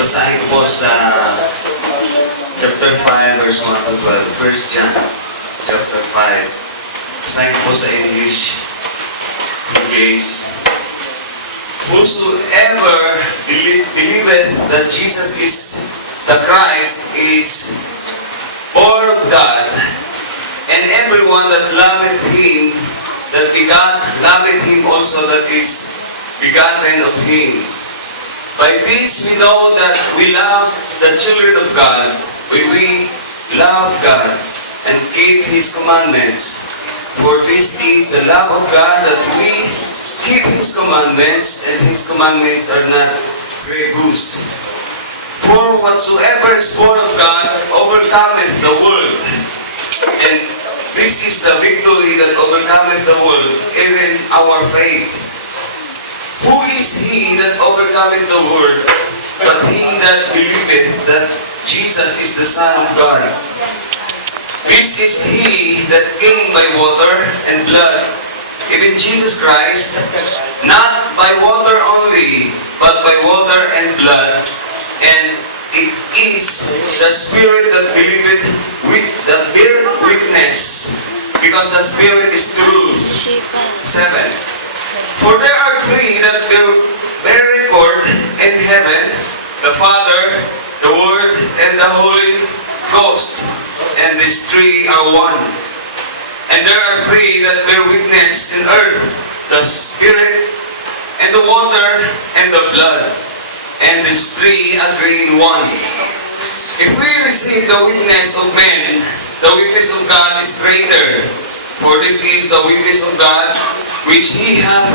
Babasahin ko po sa chapter 5, verse 1 to 12. 1 John, chapter 5. Basahin ko po sa English. James. Whosoever believeth that Jesus is the Christ is born of God, and everyone that loveth him that begot, loveth him also that is begotten of him. By this we know that we love the children of God, when we love God and keep his commandments. For this is the love of God, that we keep his commandments, and his commandments are not grievous. For whatsoever is born of God overcometh the world. And this is the victory that overcometh the world, even our faith. Who is he that overcometh the world, but he that believeth that Jesus is the Son of God? This is he that came by water and blood, even Jesus Christ, not by water only, but by water and blood. And it is the Spirit that believeth with the bear witness, because the Spirit is true. 7. For there are three that bear record in heaven, the Father, the Word, and the Holy Ghost, and these three are one. And there are three that bear witness in earth, the Spirit, and the water, and the blood, and these three agree in one. If we receive the witness of men, the witness of God is greater. For this is the witness of God, which he hath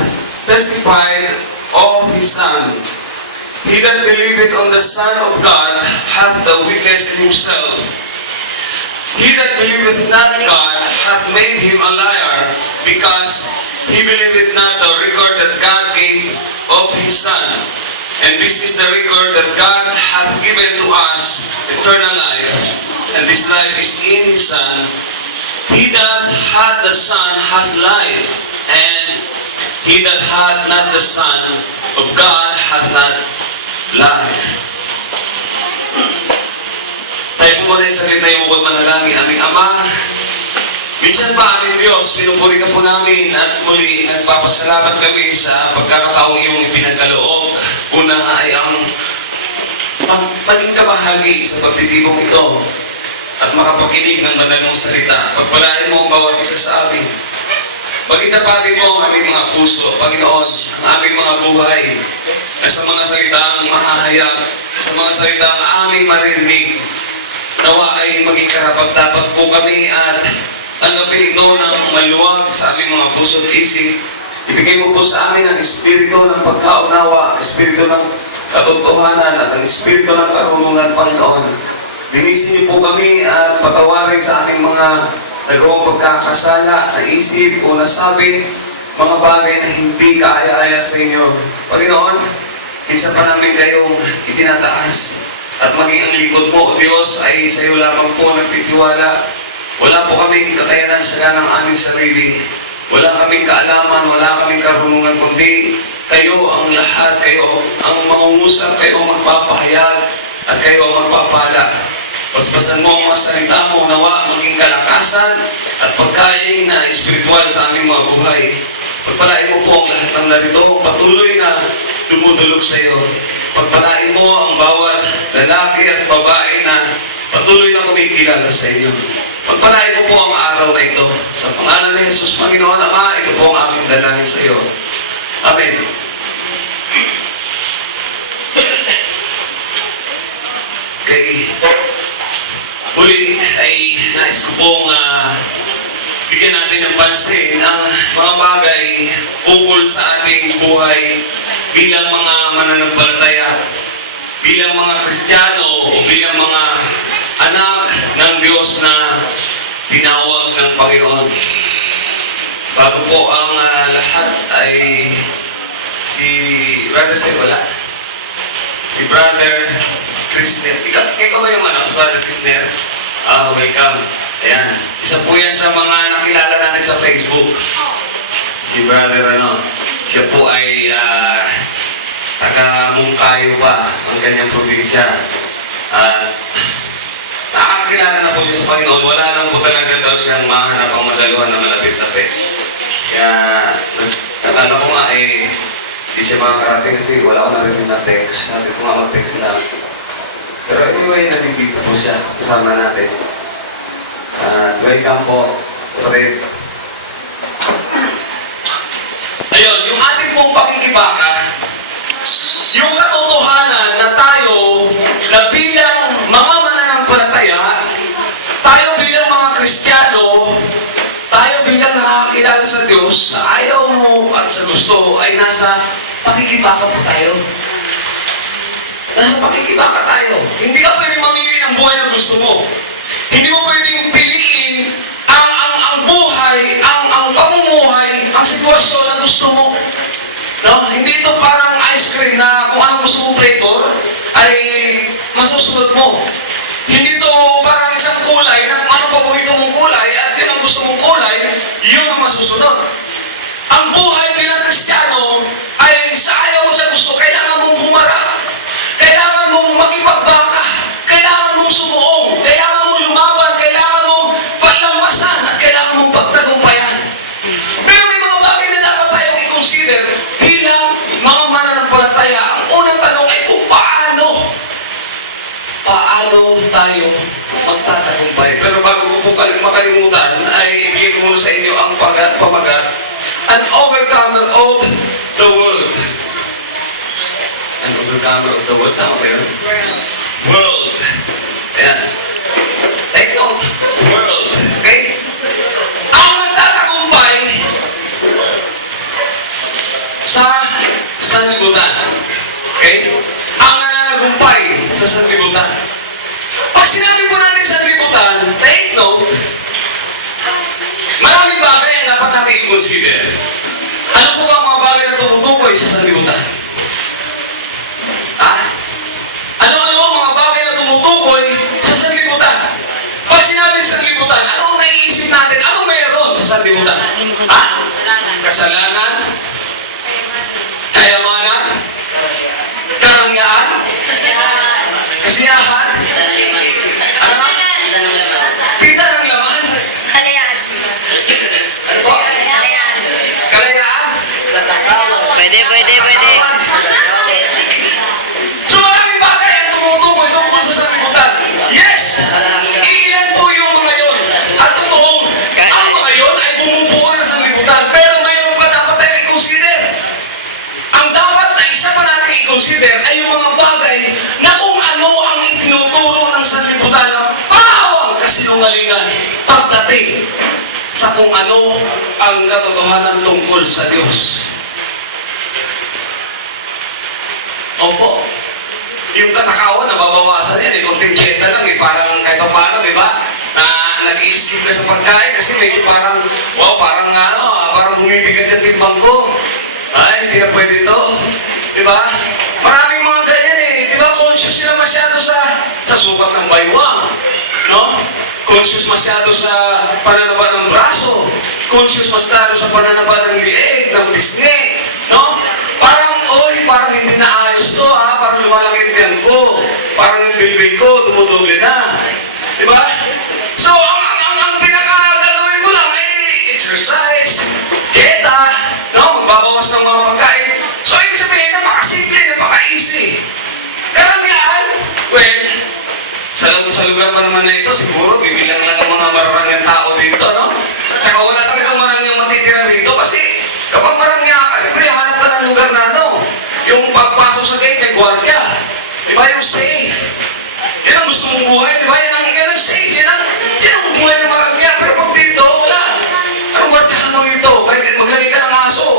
testified of his Son. He that believeth on the Son of God hath the witness in himself. He that believeth not God hath made him a liar, because he believeth not the record that God gave of his Son. And this is the record that God hath given to us, eternal life, and this life is in his Son. He that hath the Son has life, and he that hath not the Son of God hath not life. Tayo po muna yung salita yung bukod manalangin. Aming Ama, minsan pa aming Diyos, pinupuri ka po namin at muli nagpapasalamat kami sa pagkakataong iyong ipinagkaloob. Una ay ang maging kabahagi sa pagtitibong ito at makapakinig ng banal mong salita. Pagpalain mo ang bawat isa sa amin. Pagitapatin mo ang aming mga puso, Panginoon, ang aming mga buhay, na sa mga salitang mahahayag, sa mga salitang aming maririnig, nawa ay maging karapat-dapat po kami at tanggapin ito ng maluwag sa aming mga puso at isip. Ibigay mo po sa amin ang espiritu ng pagkaunawa, espiritu ng katotohanan at ang espiritu ng karunungan, Panginoon. Linisin niyo po kami at patawarin sa ating mga nagawang pagkakasala, naisip o nasabi, mga bagay na hindi kaaya-aya sa inyo. Panginoon, isa pa namin kayong itinataas at maging ang likod mo, O Diyos, ay sa iyo lamang po nagtitiwala. Wala po kaming kakayanan sa ng aming sarili. Wala kaming kaalaman, wala kaming karunungan, kundi kayo ang lahat, kayo ang mangungusap, kayo ang magpapahayag, at kayo ang magpapala. Paspasan mo ang mga salita mo, nawa maging kalakasan at pagkain na espiritual sa aming mga buhay. Pagpalain mo po ang lahat ng narito, patuloy na dumudulog sa iyo. Pagpalain mo ang bawat lalaki at babae na patuloy na kumikilala sa iyo. Pagpalain mo po ang araw na ito. Sa pangalan ni Jesus, Panginoon Ama, ito po ang aming dalangin sa iyo. Amen. Okay. Uli ay nais ko pong bigyan natin ng pansin ang mga bagay ukol sa ating buhay bilang mga mananampalataya, bilang mga Kristiyano o bilang mga anak ng Diyos na tinawag ng Panginoon. Bago po ang lahat ay si Brother Sir, wala. Si Brother Kristner. Ikaw ba yung Brother Kristner? Welcome. Ayan. Isa po yan sa mga nakilala natin sa Facebook. Si Brother, siya po ay taga Mungkayo pa ang kanyang probinsya. At nakakilala na po siya sa Panginoon. Wala lang po talaga daw siyang mahanap ang madaluhan na malapit-lapit. Kaya, nakala ko nga hindi siya makakarating kasi wala ko na-receive na text. Sabi ko nga mag-text lang. Pero anyway, nandito po siya. Kasama natin. Welcome po, Fred. Ayun, yung ating pong pakikibaka, yung katotohanan na tayo na bilang mga mananampalataya, tayo bilang mga Kristiyano, tayo bilang nakakilala sa Diyos, sa ayaw mo at sa gusto ay nasa pakikibaka po tayo. Nasa pakikibaka tayo. Hindi ka pwedeng mamili ng buhay na gusto mo. Hindi mo pwedeng piliin ang buhay, ang pamumuhay, ang sitwasyon na gusto mo. No? Hindi ito parang ice cream na kung anong gusto mong flavor ay masusunod mo. Hindi ito parang isang kulay na kung anong paborito mong kulay at yun ang gusto mong kulay, yun ang masusunod. Ang buhay bilang Kristiyano ay sa ayaw mo sa gusto, kailangan mong humarap. Kailangan mong makipagbaka. Kailangan mong sumuong. Kailangan mong lumaban. Kailangan mong paglampasan at kailangan mong pagtagumpayan. Pero may mga bagay na dapat tayong i-consider bilang mga mananampalataya. Ang unang tanong ay kung paano tayo magtatagumpay. Pero bago ko po makalimutan, ay ibigay ko muna sa inyo ang pamagat, an overcomer of the world. An overcomer of the world, tama ba yun? World. Ayan. Take note, world. Okay? Ang nagtatagumpay sa sanlibutan. Okay? Ang nananagumpay sa sanlibutan. Pag sinabi po natin sanlibutan, take note, maraming bagay ang dapat natin i-consider. Ano po ba ang mga bagay na tumutukoy sa sanlibutan? Ha? Ano-ano ang mga bagay na tumutukoy sa sanlibutan? Pag sinabi sa sanlibutan, anong naiisip natin? Anong meron sa sanlibutan? Ha? Kasalanan? Kayamanan? Karangyaan? Kasiyahan? Ano ba? Kita ng laman? Kalayaan. Ano po? Kalayaan. Kalayaan? Pwede. So maraming bagay ang tumutukoy tungkol sa sanlibutan. Yes! Ilan po yung mga yun? At totoong, ang mga yun ay bumubuo ng sanlibutan. Pero mayroon pa dapat tayong i-consider. Ang dapat na isa pa natin i-consider ay yung mga bagay na kung ano ang itinuturo ng sanlibutan ng pawang kasinungalingan pagdating sa kung ano ang katotohanan tungkol sa Diyos. Opo. Yung katakawan, nababawasan yan. Contingent na lang. Parang kahit pa paano, di ba? Nag-iisip ka sa pagkain kasi medyo parang, wow, parang bumibigat yung timbang ko. Ay, hindi na pwede to. Di ba? Maraming mga ganyan eh. Di ba? Conscious sila masyado sa sukat ng baywang. No? Conscious masyado sa pananaba ng braso. Conscious masyado sa pananaba ng lieg, ng pisngi. No? Parang hindi na ayos to ha. Parang lumalaki yung tiyan ko. Parang yung bilbil ko, dumudoble na. Di ba? So, ang pinakagagawin mo lang ay exercise, dieta, no? Magbabawas ng mga pagkain. So, ibig sabihin, napaka-simple, napaka-easy. Karamihan, well, sa lugar pa naman na ito, siguro, bibilang lang ng mga marangyang tao dito, no? Tsaka wala talagang marangyang matitira dito kasi kapag marangya ka, siyempre, hanap ka ng lugar na ano, yung pagpasok sa gate, may gwardiya. Di ba yung safe? Yan ang gusto mong buhay, di ba? Yan ang safe, yan ang buhay ng marangya. Pero pag dito, wala. Anong gwardiyahan mo dito? Maglagay ka ng aso.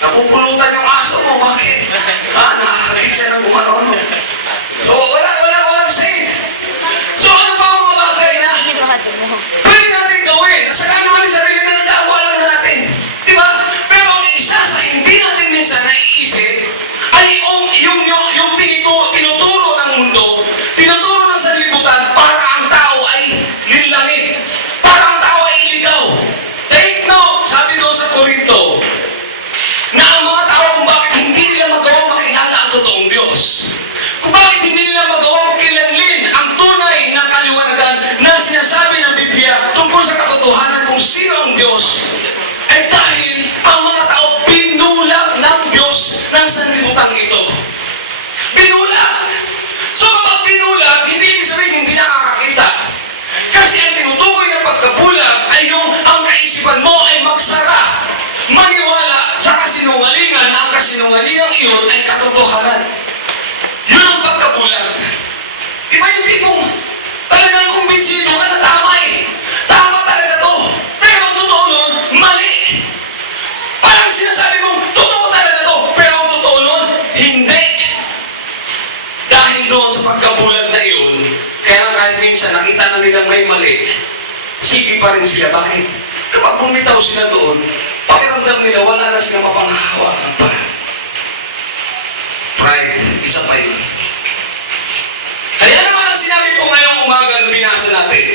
Napupulutan yung aso mo, bakit? Nakakakit siya ng kumano-ano. So, walang safe. So, ano pa ang mga bagay na pwede natin gawin? Nasa natin sarili na nag-aawa lang natin. Di ba? Pero ang isa sa hindi natin minsan naiisip ay yung tinuturo ng mundo, tinuturo ng sanlibutan para ang tao ay lilangit. Para ang tao ay iligaw. Take note, sabi doon sa Korinto, na ang mga tao kung bakit hindi nila magawa hindi ibig sabihin hindi nakakakita. Kasi ang tinutukoy ng pagkabulag ay yung ang kaisipan mo ay magsara. Maniwala sa kasinungalingan, ang kasinungalingang iyon ay katotohanan. Yun ang pagkabulag. Di ba yung tipong talagang kumbinsido ka na tama eh. Tama talaga to. Pero ang totoo nun, mali. Parang sinasabi mong, totoo talaga to. Pero ang totoo nun, hindi. Dahil doon sa pagkabulag na iyon, kaya kahit minsan nakita na nilang may mali, sige pa rin sila. Bakit? Kapag bumitaw sila doon, pakiramdam nila wala na silang mapanghahawakan pa. Pride, isa pa yun. Kaya naman ang sinabi po ngayong umaga na binasa natin.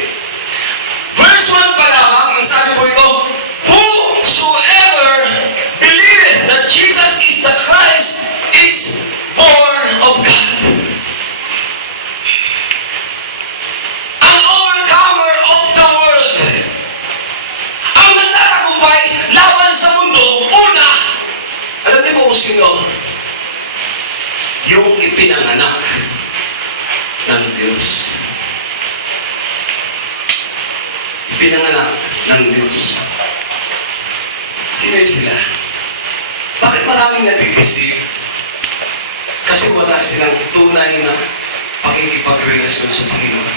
Verse 1 pa lamang, ang sabi po ito, whosoever believeth that Jesus is the Christ is born of God. An overcomer of the world. Ang nagtatagumpay laban sa mundo, una, alam niyo po kung sino? Yung ipinanganak ng Diyos. Ipinanganak ng Diyos. Sino yun sila? Bakit maraming nabibisig? Kasi wala silang tunay na pakikipagrelasyon sa Panginoon.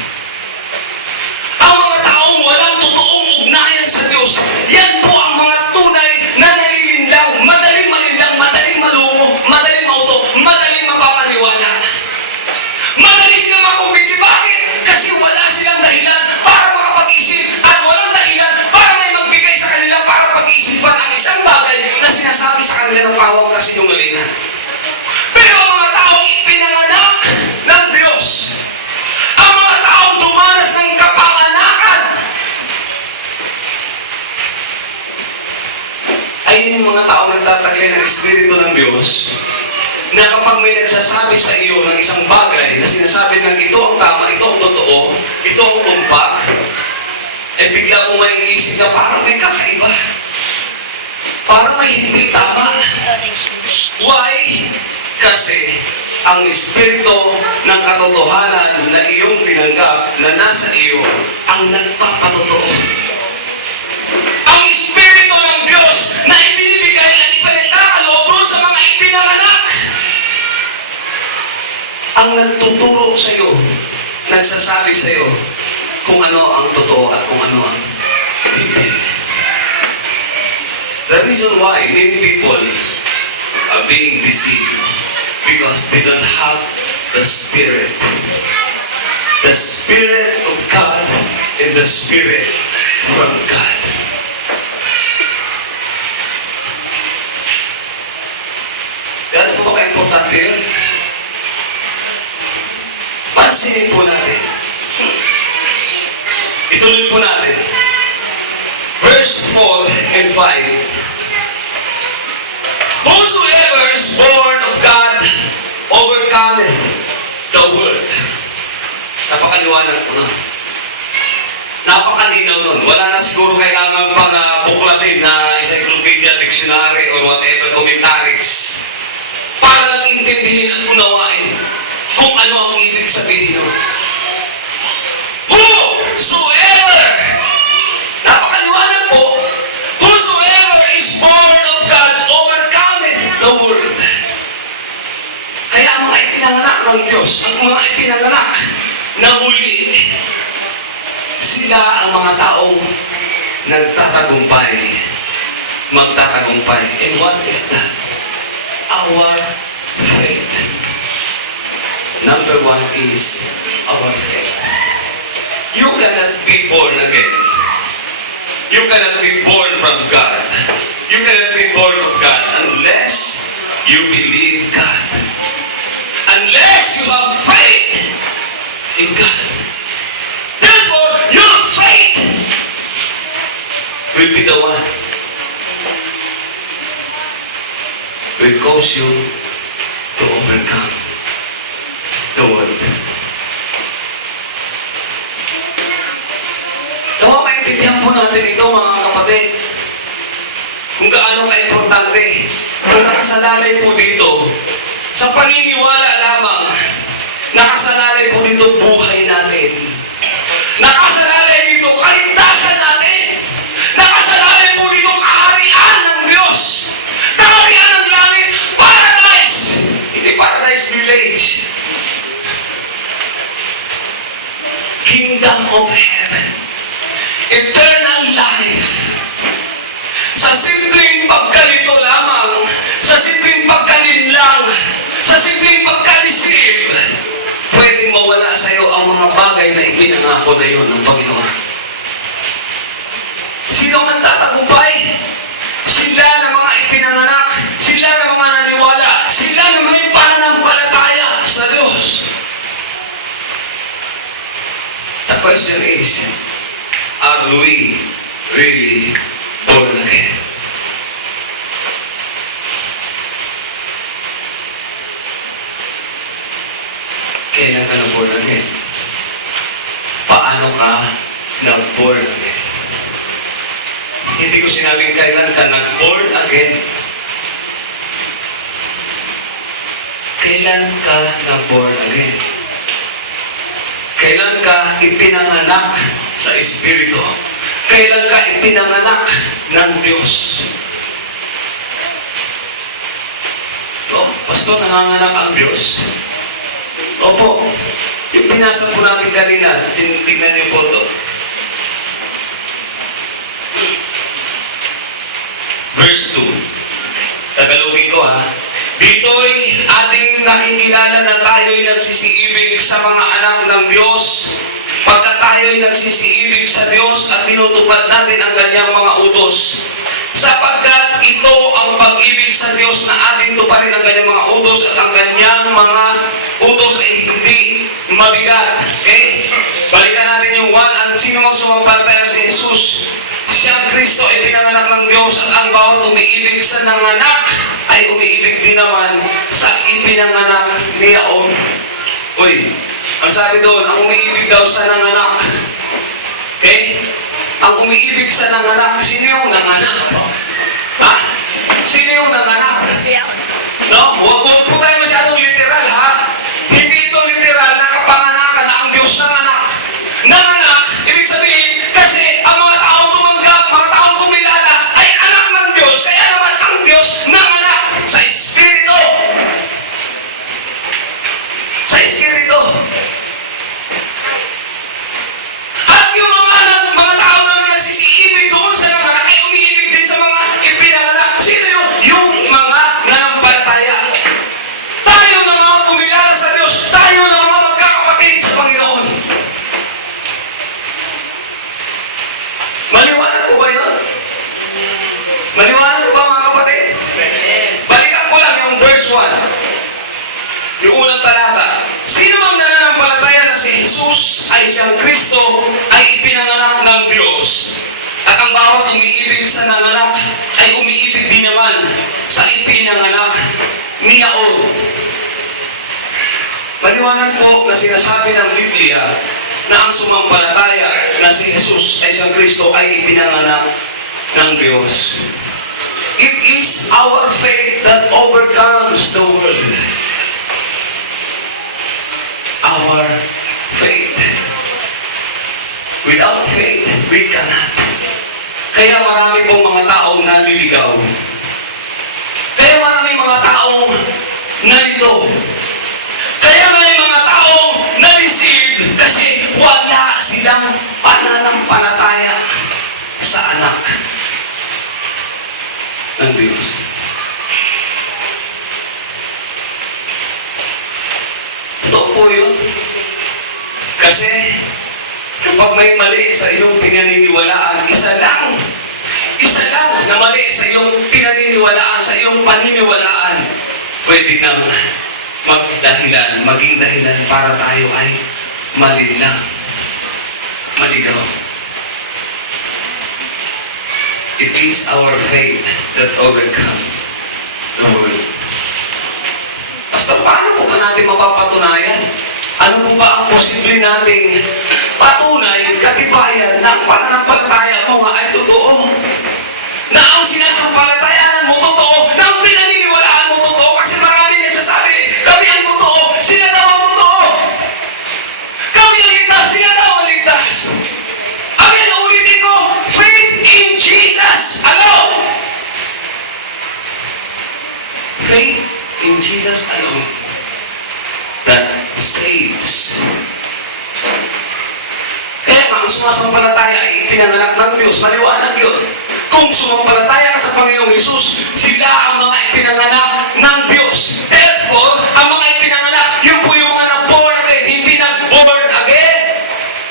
Ang mga taong walang totoong ugnayan sa Diyos, yan po ang mga tunay na nalilinlang, madaling malinlang, madaling malungo, madaling mauto, madaling mapapaniwala. Madali silang makumbinsi. Bakit? Kasi wala silang dahilan para makapag-isip at walang dahilan para may magbigay sa kanila para pag-iisipan ang isang bagay na sinasabi sa kanila ng pawang kasinungalingan. Pero ang mga taong ipinanganak ng Diyos, ang mga taong dumanas ng kapanganakan, ay yung mga taong nagtataglay ng Espiritu ng Diyos, na kapag may nagsasabi sa iyo ng isang bagay na sinasabi ng ito ang tama, ito ang totoo, ito ang tumpak, eh bigla mo may isip na parang may kakaiba. Parang may hindi tama. Why? Kasi ang Espiritu ng katotohanan na iyong tinanggap na nasa iyo ang nagpapatotoo. Ang Espiritu ng Diyos na ibinibigay at ipinagkakaloob doon sa mga ipinanganak ang nagtuturo sa iyo, nagsasabi sa iyo kung ano ang totoo at kung ano ang hindi. The reason why many people are being deceived because they don't have the Spirit of God and the Spirit from God. Gano'n po ba ka-importante yun? Pansinin po natin. Ituloy po natin. Verse 4 and 5. Whosoever is born of God overcometh the world. Napakaliwanag po nun. Napakalinaw nun. Wala na siguro kailangan pang buklatin na encyclopedia, dictionary, or whatever commentaries para lang intindihin at unawain kung ano ang ibig sabihin nun. Whosoever, napakaliwanag po, whosoever is born of God overcometh the world. Kaya ang mga ipinanganak ng Diyos, ang mga ipinanganak na muli, sila ang mga taong nagtatagumpay, magtatagumpay. And what is that? Our faith. Number one is our faith. You cannot be born again. You cannot be born from God. You cannot be born of God unless you believe God. Unless you have faith in God. Therefore, your faith will be the one will cause you to overcome the world. Nawa maintindihan po natin ito, mga kapatid. Kung gaano ka-importante. Kung nakasalalay po dito, sa paniniwala lamang Nakasalalay po dito buhay natin. Nakasalalay dito kaligtasan natin. Nakasalalay po dito kaharian ng Diyos. Kaharian ng langit. Paradise! Hindi paradise village. Kingdom of heaven. Eternal life. Sa simpleng pagkalito lamang, sa simpleng pagkalinlang, sa simpleng pagkadisip, pwedeng mawala sa iyo ang mga bagay na ipinangako na yun ng Panginoon. Sino ang nagtatagumpay? Sila na mga ipinanganak, sila na mga naniwala, sila na may pananampalataya sa Diyos. The question is, are we really born again? Kailan ka na-born again? Paano ka na-born again? Hindi ko sinabing kailan ka na-born again. Kailan ka na-born again? Kailan ka ipinanganak sa Espiritu? Kailan ka ipinanganak ng Diyos? No? Pastor, nanganganak ang Diyos? Opo. Yung pinasa po natin kanina, tingnan niyo po ito. Verse 2. Tagalogin ko ha. Dito'y ating nakikilala na tayo'y nagsisiibig sa mga anak ng Diyos, pagkat tayo'y nagsisiibig sa Diyos at tinutupad natin ang kanyang mga utos. Sapagkat ito ang pag-ibig sa Diyos na ating tuparin ang kanyang mga utos at ang kanyang mga utos ay hindi mabigat. Okay? Balikan natin yung 1. Ang sino mang sumampalataya sa Jesus, siyang Kristo ay pinanganak ng Diyos at ang bawat umiibig sa nanganak ay umiibig din naman sa ipinanganak niyaon. Uy, ang sabi doon, ang umiibig daw sa nanganak. Okay? Ang umiibig sa nanganak, sino yung nanganak? Ha? Sino yung nanganak? No? Huwag po tayo masyadong literal, ha? Hindi ito literal na kapanganakan na ang Diyos nanganak. Nanganak, ibig sabihin, kasi ang mga taong tumanggap, mga taong kumilala, ay anak ng Diyos. Kaya naman ang Diyos nanganak sa Espiritu. Sa Espiritu. At yung mga tao na nagsisiibig doon sa nanganak ay umiibig din sa mga ipinanganak. Sino yun? Yung mga nanampalataya. Tayo na mga kumilala sa Diyos, tayo na mga magkakapatid sa Panginoon. Maliwanag ko ba yun? Maliwanag ko ba mga kapatid? Balikan ko lang yung verse 1. Yung unang talata. Sino mang nananampalataya na si Jesus ay siyang Kristo ay ipinanganak ng Diyos. At ang bawat umiibig sa nanganak ay umiibig din naman sa ipinanganak niyaon. Maliwanag po na sinasabi ng Biblia na ang sumampalataya na si Jesus ay siyang Kristo ay ipinanganak ng Diyos. It is our faith that overcomes the world. Our faith. Without faith, we cannot. Kaya marami pong mga taong naliligaw. Kaya marami mga taong nalito. Kaya may mga taong na-deceive kasi wala silang pananampalataya sa anak ng Diyos. Totoo po yun. Kasi kapag may mali sa iyong pinaniniwalaan, isa lang na mali sa iyong pinaniniwalaan, sa iyong paniniwalaan, pwede nang maging dahilan para tayo ay maligaw. It is our faith that overcomes the world. Pastor, paano po ba natin mapapatunayan? Ano po ba ang posible nating patunay, katibayan na ang pananampalataya mo nga ay totoo? Na ang sinasampalatayanan mo totoo, na ang pinaniniwalaan mo totoo, kasi marami nagsasabi, kami ang totoo, sila daw ang totoo. faith in Jesus alone that saves. Kaya nga, ang sumasampalataya ay ipinanganak ng Diyos. Maliwanag yun. Kung sumampalataya ka sa Panginoong Hesus, sila ang mga ipinanganak ng Diyos. Therefore, ang mga ipinanganak, yun po yung mga na-born again, hindi nag-born again.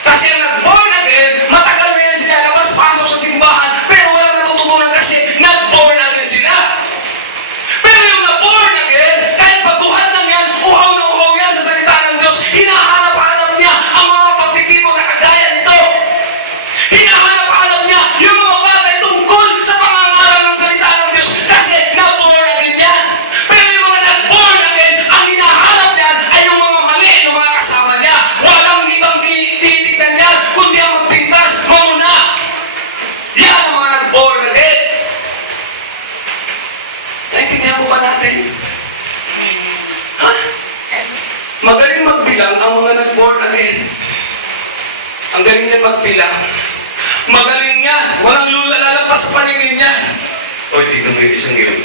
Kasi ang nag-born again, matagal na yan sila labas-pasok sa simbahan, pero walang natututunan kasi nag-born again sila. Pero yung na-born again, kahit pagkuhan lang yan, uhaw na uhaw yan sa salita ng Diyos, hinahanap-hanap niya ang mga pagtitipon na kagaya nito. Hinahanap-hanap niya yung mga bagay tungkol sa pangangaral ng salita ng Diyos kasi na-born again yan. Pero yung mga nag-born again, ang hinahanap niyan ay yung mga mali ng mga kasama niya. Walang ibang tinitignan niya, kundi ang magpintas, mamuna. Yan ang mga nag-born again. Naintindihan mo ba natin? Ha? Magaling magbilang ang mga nag-born again. Ang galing niyan magbilang. Magaling yan. Walang lalalampas sa paningin niya. Oy, tignan mo yung isang yun.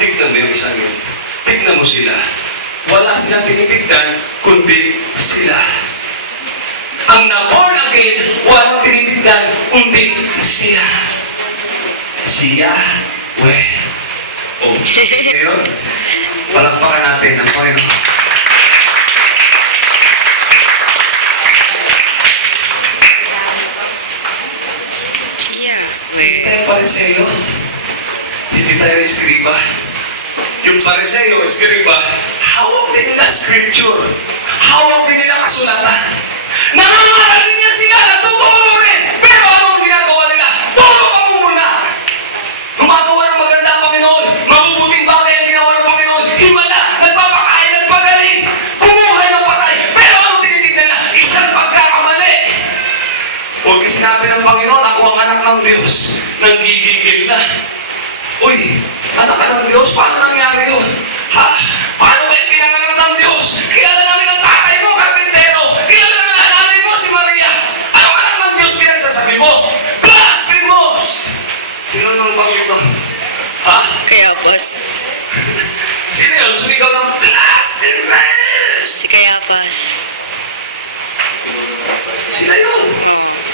Tignan mo yung isang yun. Tignan mo sila. Wala silang tinitignan, kundi sila. Ang na-born again, walang tinitignan, kundi siya. Siya, we. Oh, ngayon, palakpakan natin ang Panginoon. Hindi tayo pariseyo. Hindi tayo eskriba. Yung pariseyo, eskriba, hawak din nila scripture. Hawak din nila kasulatan. Nangangaral din yan sila, natuturo rin. Pero anong ginagawa nila? Puro pamumuna. Gumagawa ng maganda ang Panginoon. Mabubuting bagay ang ginawa ng Panginoon. Himala, nagpapakain, nagpagaling. Bumuhay ng patay. Pero anong tinitignan nila? Isang pagkakamali. Huwag sinabi ng Panginoon, ako ang anak ng Diyos. Nanggigigil na. Uy, anak ka ng Diyos? Paano nangyari yun? Ha? Paano ba pinanganak ng Diyos? Kilala namin ang tatay mo, karpintero. Kilala namin ang nanay mo, si Maria. Anong anak ng Diyos pinagsasabi mo? Blasphemous! Sino nang banggit doon? Ha? Kaya boss. Sino yun? Sumigaw ng blasphemous! Si Kayapas. Sila yun.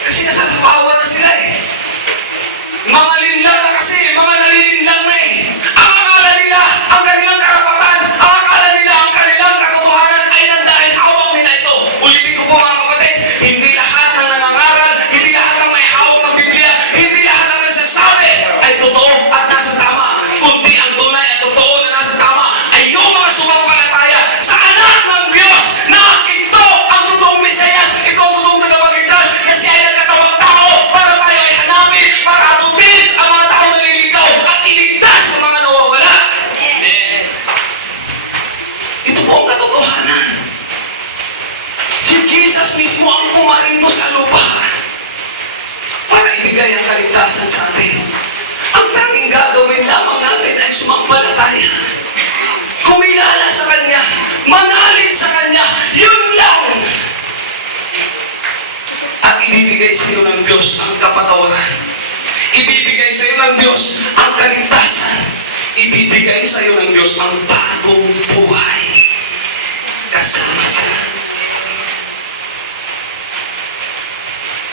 Kasi nasasapawan na sila eh. Mga linlang na kasi, mga nalilinlang na eh. Ang akala nila, ang kanilang karapatan, ang akala nila, ang kanilang katotohanan ay nandahil hawak nila ito. Ulitin ko po mga kapatid, hindi lahat ng nangangaral, hindi lahat ng may hawak ng Biblia, hindi lahat ng nagsasabi ay totoo at nasa tama. Kundi ang tunay at totoo na nasa tama ay yung mga sumampalataya sa anak ng Diyos na ito ang totoong Mesiyas, ito ang totoong tagapagligtas na siya ay nagkatawang tao para tayo ay hanapin, para abutin ang mga tao naliligaw at iligtas sa mga nawawala. Ito po ang katotohanan. Si Jesus mismo ang pumarito sa lupa para ibigay ang kaligtasan sa atin. Ang tanging gagawin lamang natin ay sumampalataya. Kumilala sa Kanya, manalig sa Kanya, yun lang. At ibibigay sa iyo ng Diyos ang kapatawaran. Ibibigay sa iyo ng Diyos ang kaligtasan. Ibibigay sa iyo ng Diyos ang bagong buhay. Kasama siya.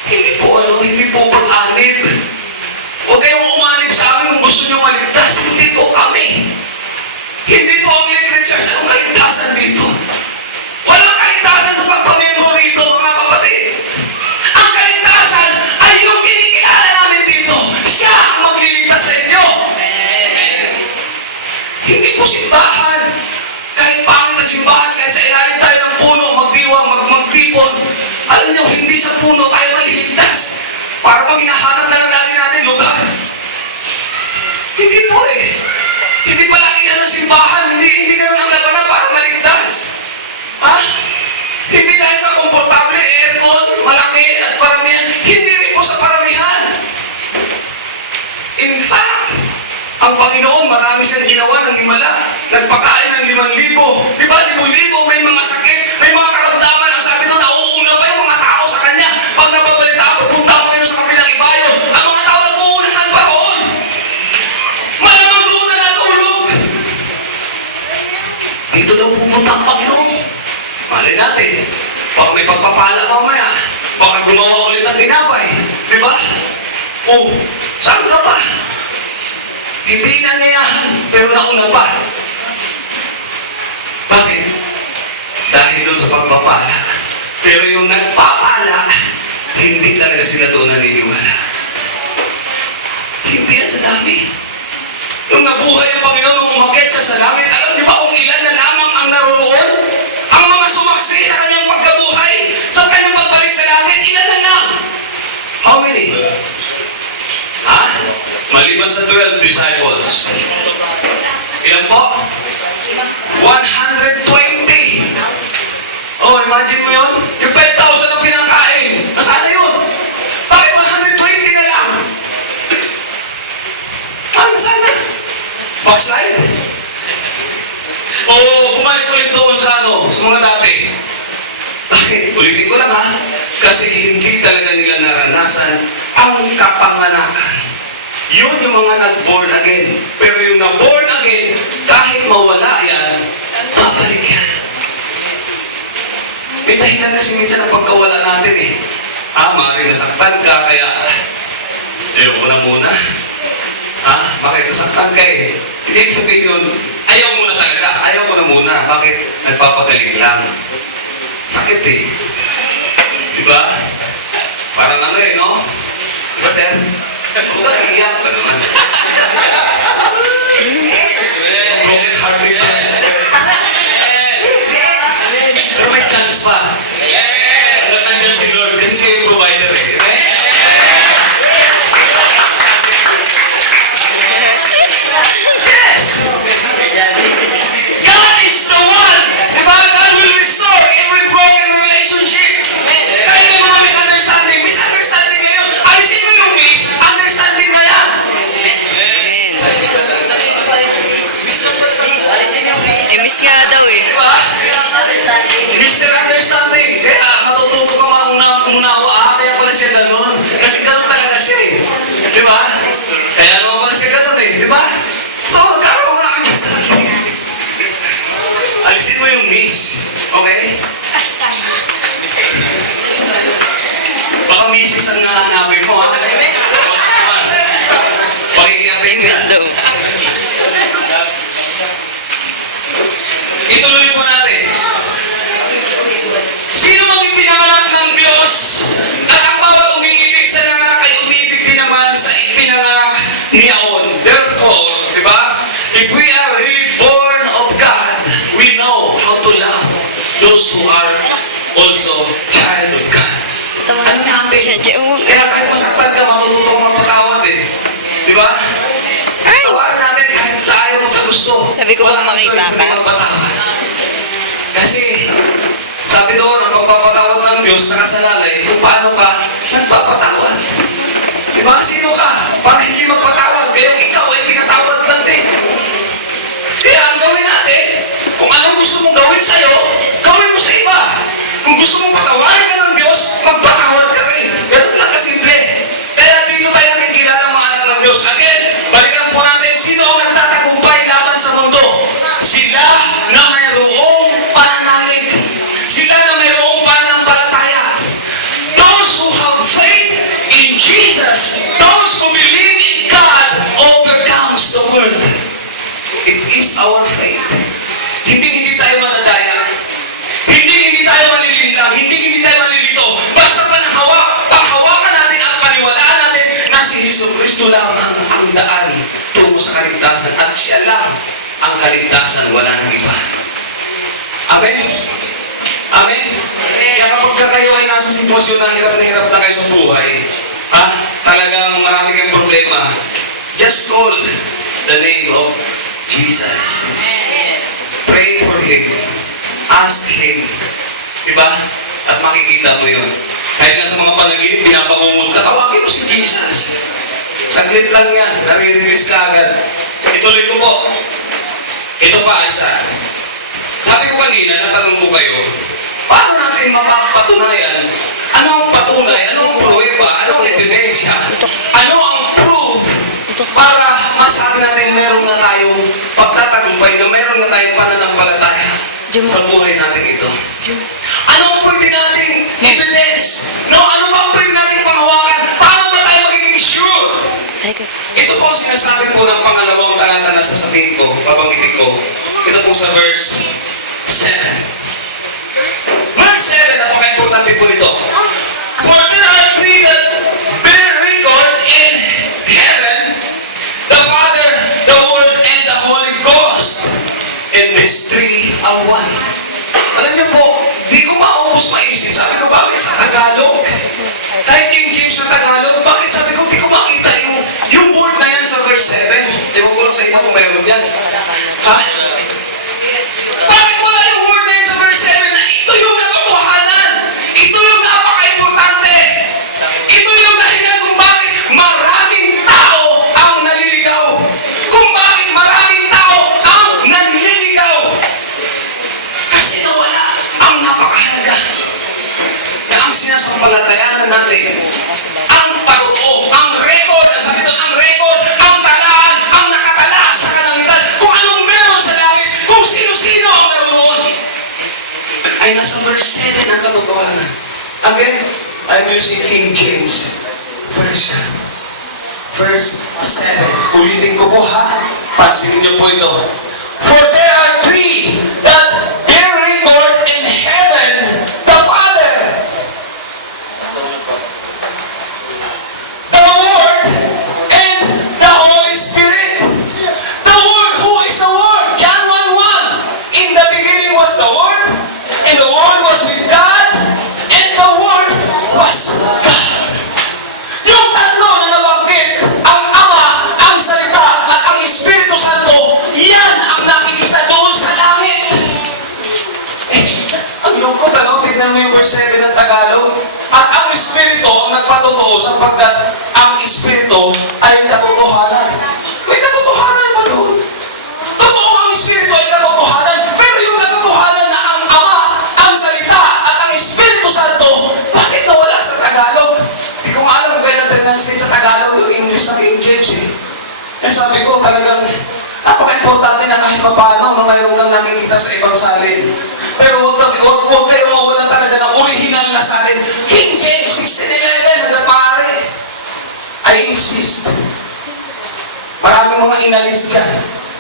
Hindi po pag-anib. Huwag kayong umanib sa amin kung gusto nyo maligtas. Hindi po kami. Hindi po ang Lakeland Church ang kaligtasan dito. Walang kaligtasan sa pagpamembro rito, mga kapatid. Ang kaligtasan ay yung kinikilala namin dito. Siya ang magliligtas sa inyo. Hindi po simbahan. Kahit pangit ang simbahan, kahit sa ilalim tayo ng puno, magdiwang, magtipon. Alam nyo, hindi sa puno tayo maliligtas. Para pag hinahanap na lang lagi natin lugar. Hindi po eh. Hindi palakihan ng simbahan. Hindi ganun ang labanan para maligtas. Ha? Hindi dahil sa komportable, aircon, malaki at paramihan. Hindi rin po sa paramihan. In fact, ang Panginoon, marami siyang ginawa ng himala. Nagpakain ng 5,000. Diba, 5,000 may mga sakit, may mga karamdaman. Ang sabi doon, nauuna pa yung mga tao sa Kanya. Pag nababalita, pupunta ko kayo sa kabilang ibayo. Ang mga tao nag-uunahan pa roon. Malamang doon na natulog. dito daw pupunta ang Panginoon. Malay natin, baka may pagpapala mamaya, baka gumawa ulit ng tinapay. Di ba? Oh, saan ka pa? Hindi nangyayari, pero nauna pa. Bakit? Dahil doon sa pagpapala. Pero yung nagpapala, hindi talaga sila doon naniniwala. Hindi yan sa dami. Nung nabuhay ang Panginoon, nung umakyat siya sa langit, alam niyo ba kung ilan na lamang ang naroroon? Ang mga sumaksi sa kanyang pagkabuhay, sa kanyang pagbalik sa langit, ilan na lang? How many? Ha? Maliban sa 12 disciples. Ilan po? 120. Oh, imagine mo yun? Yung 5,000 ang pinakain. Nasaan na yun? Bakit 120 na lang? Nasaan na? Backslide? O bumalik ulit doon sa sa mga dati. Bakit? Ulitin ko lang ha. Kasi hindi talaga nila naranasan ang kapanganakan. Yun yung mga nag-born again. Pero yung na-born again, kahit mawala yan, babalik yan. May dahilan kasi minsan ang pagkawala natin eh. Maaaring nasaktan ka, kaya ayoko na muna. Bakit nasaktan ka eh? Hindi sabihin yun, ayaw mo na talaga, ayaw ko na muna. Bakit? Nagpapagaling lang. Sakit eh. Diba? Parang no? Diba, sir? Huwag ka iiyak ka naman. Broken hearted dyan. Pero may chance pa. Hanggang nandiyan si Lord kasi siya yung provider eh. Yes! God is the one! Diba? God will restore every broken relationship. Kaya may mga misunderstanding. Misunderstanding na yun. Alisin mo yung misunderstanding na yan. Miss nga daw eh. Diba? Mr. Understanding. Kaya matututo ka unawa. Kaya pala siya ganun. Kasi ganun talaga siya eh. Diba? Kaya naman pala siya ganun eh. Diba? So, nagkaroon ka na understanding. Alisin mo yung miss. Okay? Baka misis ang nahanapin mo ha. Pakikiapin ka. Daw. Ituloy po natin. Sino mang ipinanganak ng Diyos at ang bawat umiibig sa nanganak ay umiibig din naman sa ipinanganak niyaon. Therefore, di ba? If we are really born of God, we know how to love those who are also child of God. Ano natin? Kaya kahit masaktan ka, matututo kang magpatawad eh. Di ba? Tawaran natin kahit sa ayaw mo sa gusto. Sabi ko bang makita ka? Kasi, sabi doon, ang pagpapatawad ng Diyos nakasalalay kung paano ka nagpapatawad. Diba? Sino ka? Para hindi magpatawad, kaya ikaw ay pinatawad lang din. Kaya ang gawin natin, kung anong gusto mong gawin sa'yo, gawin mo sa iba. Kung gusto mong patawarin ka ng Diyos, magpatawad ka rin. Ganun lang kasimple. Kaya dito tayo nakikilala ng mga anak ng Diyos. Again, balikan po natin, sino ang nagtatagumpay laban sa mundo? Sila na mayroong pananalig. Sila na mayroong pananampalataya. Those who have faith in Jesus, those who believe in God, overcomes the world. It is our faith. Hindi tayo madadaya. Hindi tayo malilintang. Hindi tayo malilito. Basta panghawakan natin at paniwalaan natin na si Jesucristo lamang ang daan tungo sa kaligtasan. At siya lang ang kaligtasan, wala nang iba. Amen? Amen? Kaya kapag kayo ay nasa sitwasyon na hirap na kayo sa buhay, talagang marami kayong problema, just call the name of Jesus. Pray for Him. Ask Him. Diba? At makikita mo yun. Kahit na sa mga panaginip, pinapangungod ka, tawagin mo si Jesus. Saglit lang yan. Nare-release ka agad. Ituloy ko po. Ito pa, isa. Sabi ko kanina, natanong ko kayo, paano natin mapapatunayan? Ano ang patunay? Ano ang pruweba? Ano ang ebidensya? Ano ang proof para masabi natin meron na tayong pagtatagumpay na meron na tayong pananampalataya? sa buhay natin ito. Ano ang pwede nating evidence? No? Ano ba ang pwede nating panghawakan? Paano ba tayo magiging sure? Ito po ang sinasabi po ng pangalawang talata na sasabihin ko, babanggitin ko. Ito po sa verse 7. Verse 7, napaka-importante po nito. For there are three that bear record in heaven, the Father, the Word, and the Holy Ghost. And these three are one. Alam niyo po, di ko maubos maisip. Sabi ko, bakit sa Tagalog? Kahit King James na Tagalog, bakit sabi ko, di ko makita yung word na yan sa verse 7. Ewan ko lang sa inyo kung mayroon yan. Ha? Bakit wala yung word na yan sa verse 7 na ito yung katotohanan? Ito yung napaka-importante. Ito yung dahilan kung bakit maraming tao ang naliligaw. Kung bakit maraming tao ang nanliligaw. Kasi nawala ang napakahalaga na ang sinasampalatayanan natin. Ang patotoo, ang record, ang sabi doon, ang record, ang talaan, ang nakatala sa kalangitan, kung anong meron sa langit, kung sino-sino ang naroon, ay nasa verse 7 ang katotohanan. Again, I'm using King James Version. Verse 7. Ulitin ko po ha. Pansinin niyo po ito. For there are three that bear record in heaven, the Father, the Word, and the Holy Spirit. The Word, who is the Word? John 1:1. In the beginning was the Word, and the Word was with God, and the Word was God. Yung tatlo na nabanggit, ang Ama, ang Salita, at ang Espiritu Santo, yan ang nakikita doon sa langit. Ang lungkot, ano? Tignan mo yung verse 7 ng Tagalog. At ang Espiritu ang nagpatotoo sapagkat ang Espiritu ay katotohanan. May katotohanan pa doon. Totoo ang Espiritu ay katotohanan, pero yung katotohanan na ang Ama, ang Salita, at ang Espiritu Santo, bakit nawala sa Tagalog? Hindi ko alam kung kailan translate sa Tagalog yung English na King James eh. Eh sabi ko talagang napaka-importante na kahit paano na mayroon kang nakikita sa ibang salin. Pero huwag kayo mawala talaga ng original na salin. King James 1611 hanggang pare. I insist. Maraming mga inalis dyan.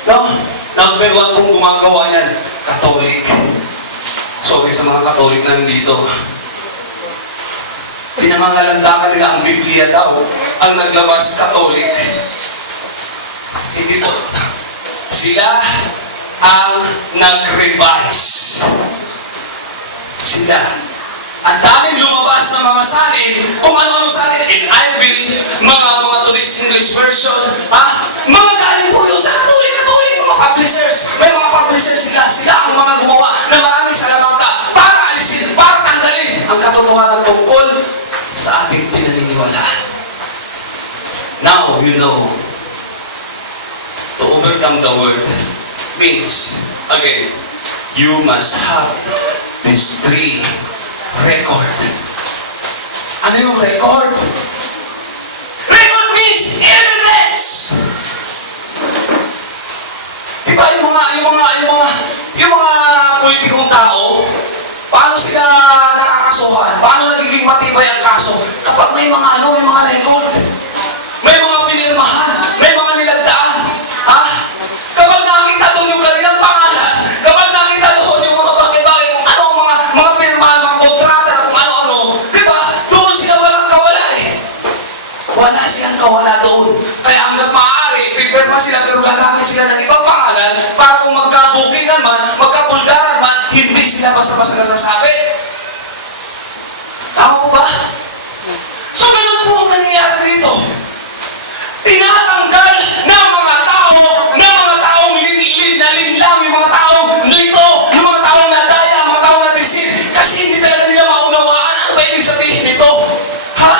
No? Number 1 pong gumagawa niyan, Catholic. Sorry sa mga Catholic na nandito. Pinangangalandakan nila ang Biblia daw ang naglabas Catholic. Hindi po. Sila ang nag-revise. Sila. Ang daming lumabas na mga salin, kung ano-ano salin, NIV, mga tourist English version, ha? Mga galing po yun sa Catholic, mga publishers. May mga publishers sila ang mga gumawa na maraming salamangka para alisin, para tanggalin ang katotohanan tungkol sa ating pinaniniwalaan. Now, you know, to overcome the world means, again, you must have these three record. Ano yung record? Record means evidence! Diba yung mga politikong tao, paano sila nakakasuhan? Paano nagiging matibay ang kaso? Kapag may mga record, may mga pinirmahan, may mga nilagdaan, ha? Kapag nakita doon yung kanilang pangalan, kapag nakita doon yung mga bagay-bagay, kung ano mga pirmahan, mga kontrata, kung ano-ano, di ba? Doon sila walang kawala eh. Wala silang kawala doon. Kaya hanggang maaari, pipirma sila pero gagamit sila ng ibang pangalan para kung magkabukingan man, magkapulgaran man, hindi sila basta-basta nasasabi. Tama po ba? So ganun po ang nangyayari dito. Tinatanggal ng mga taong linilid na linlang, yung mga taong lito, yung mga taong nadaya, mga taong nadisin, kasi hindi talaga nila maunawaan ano ba ibig sabihin nito. Ha?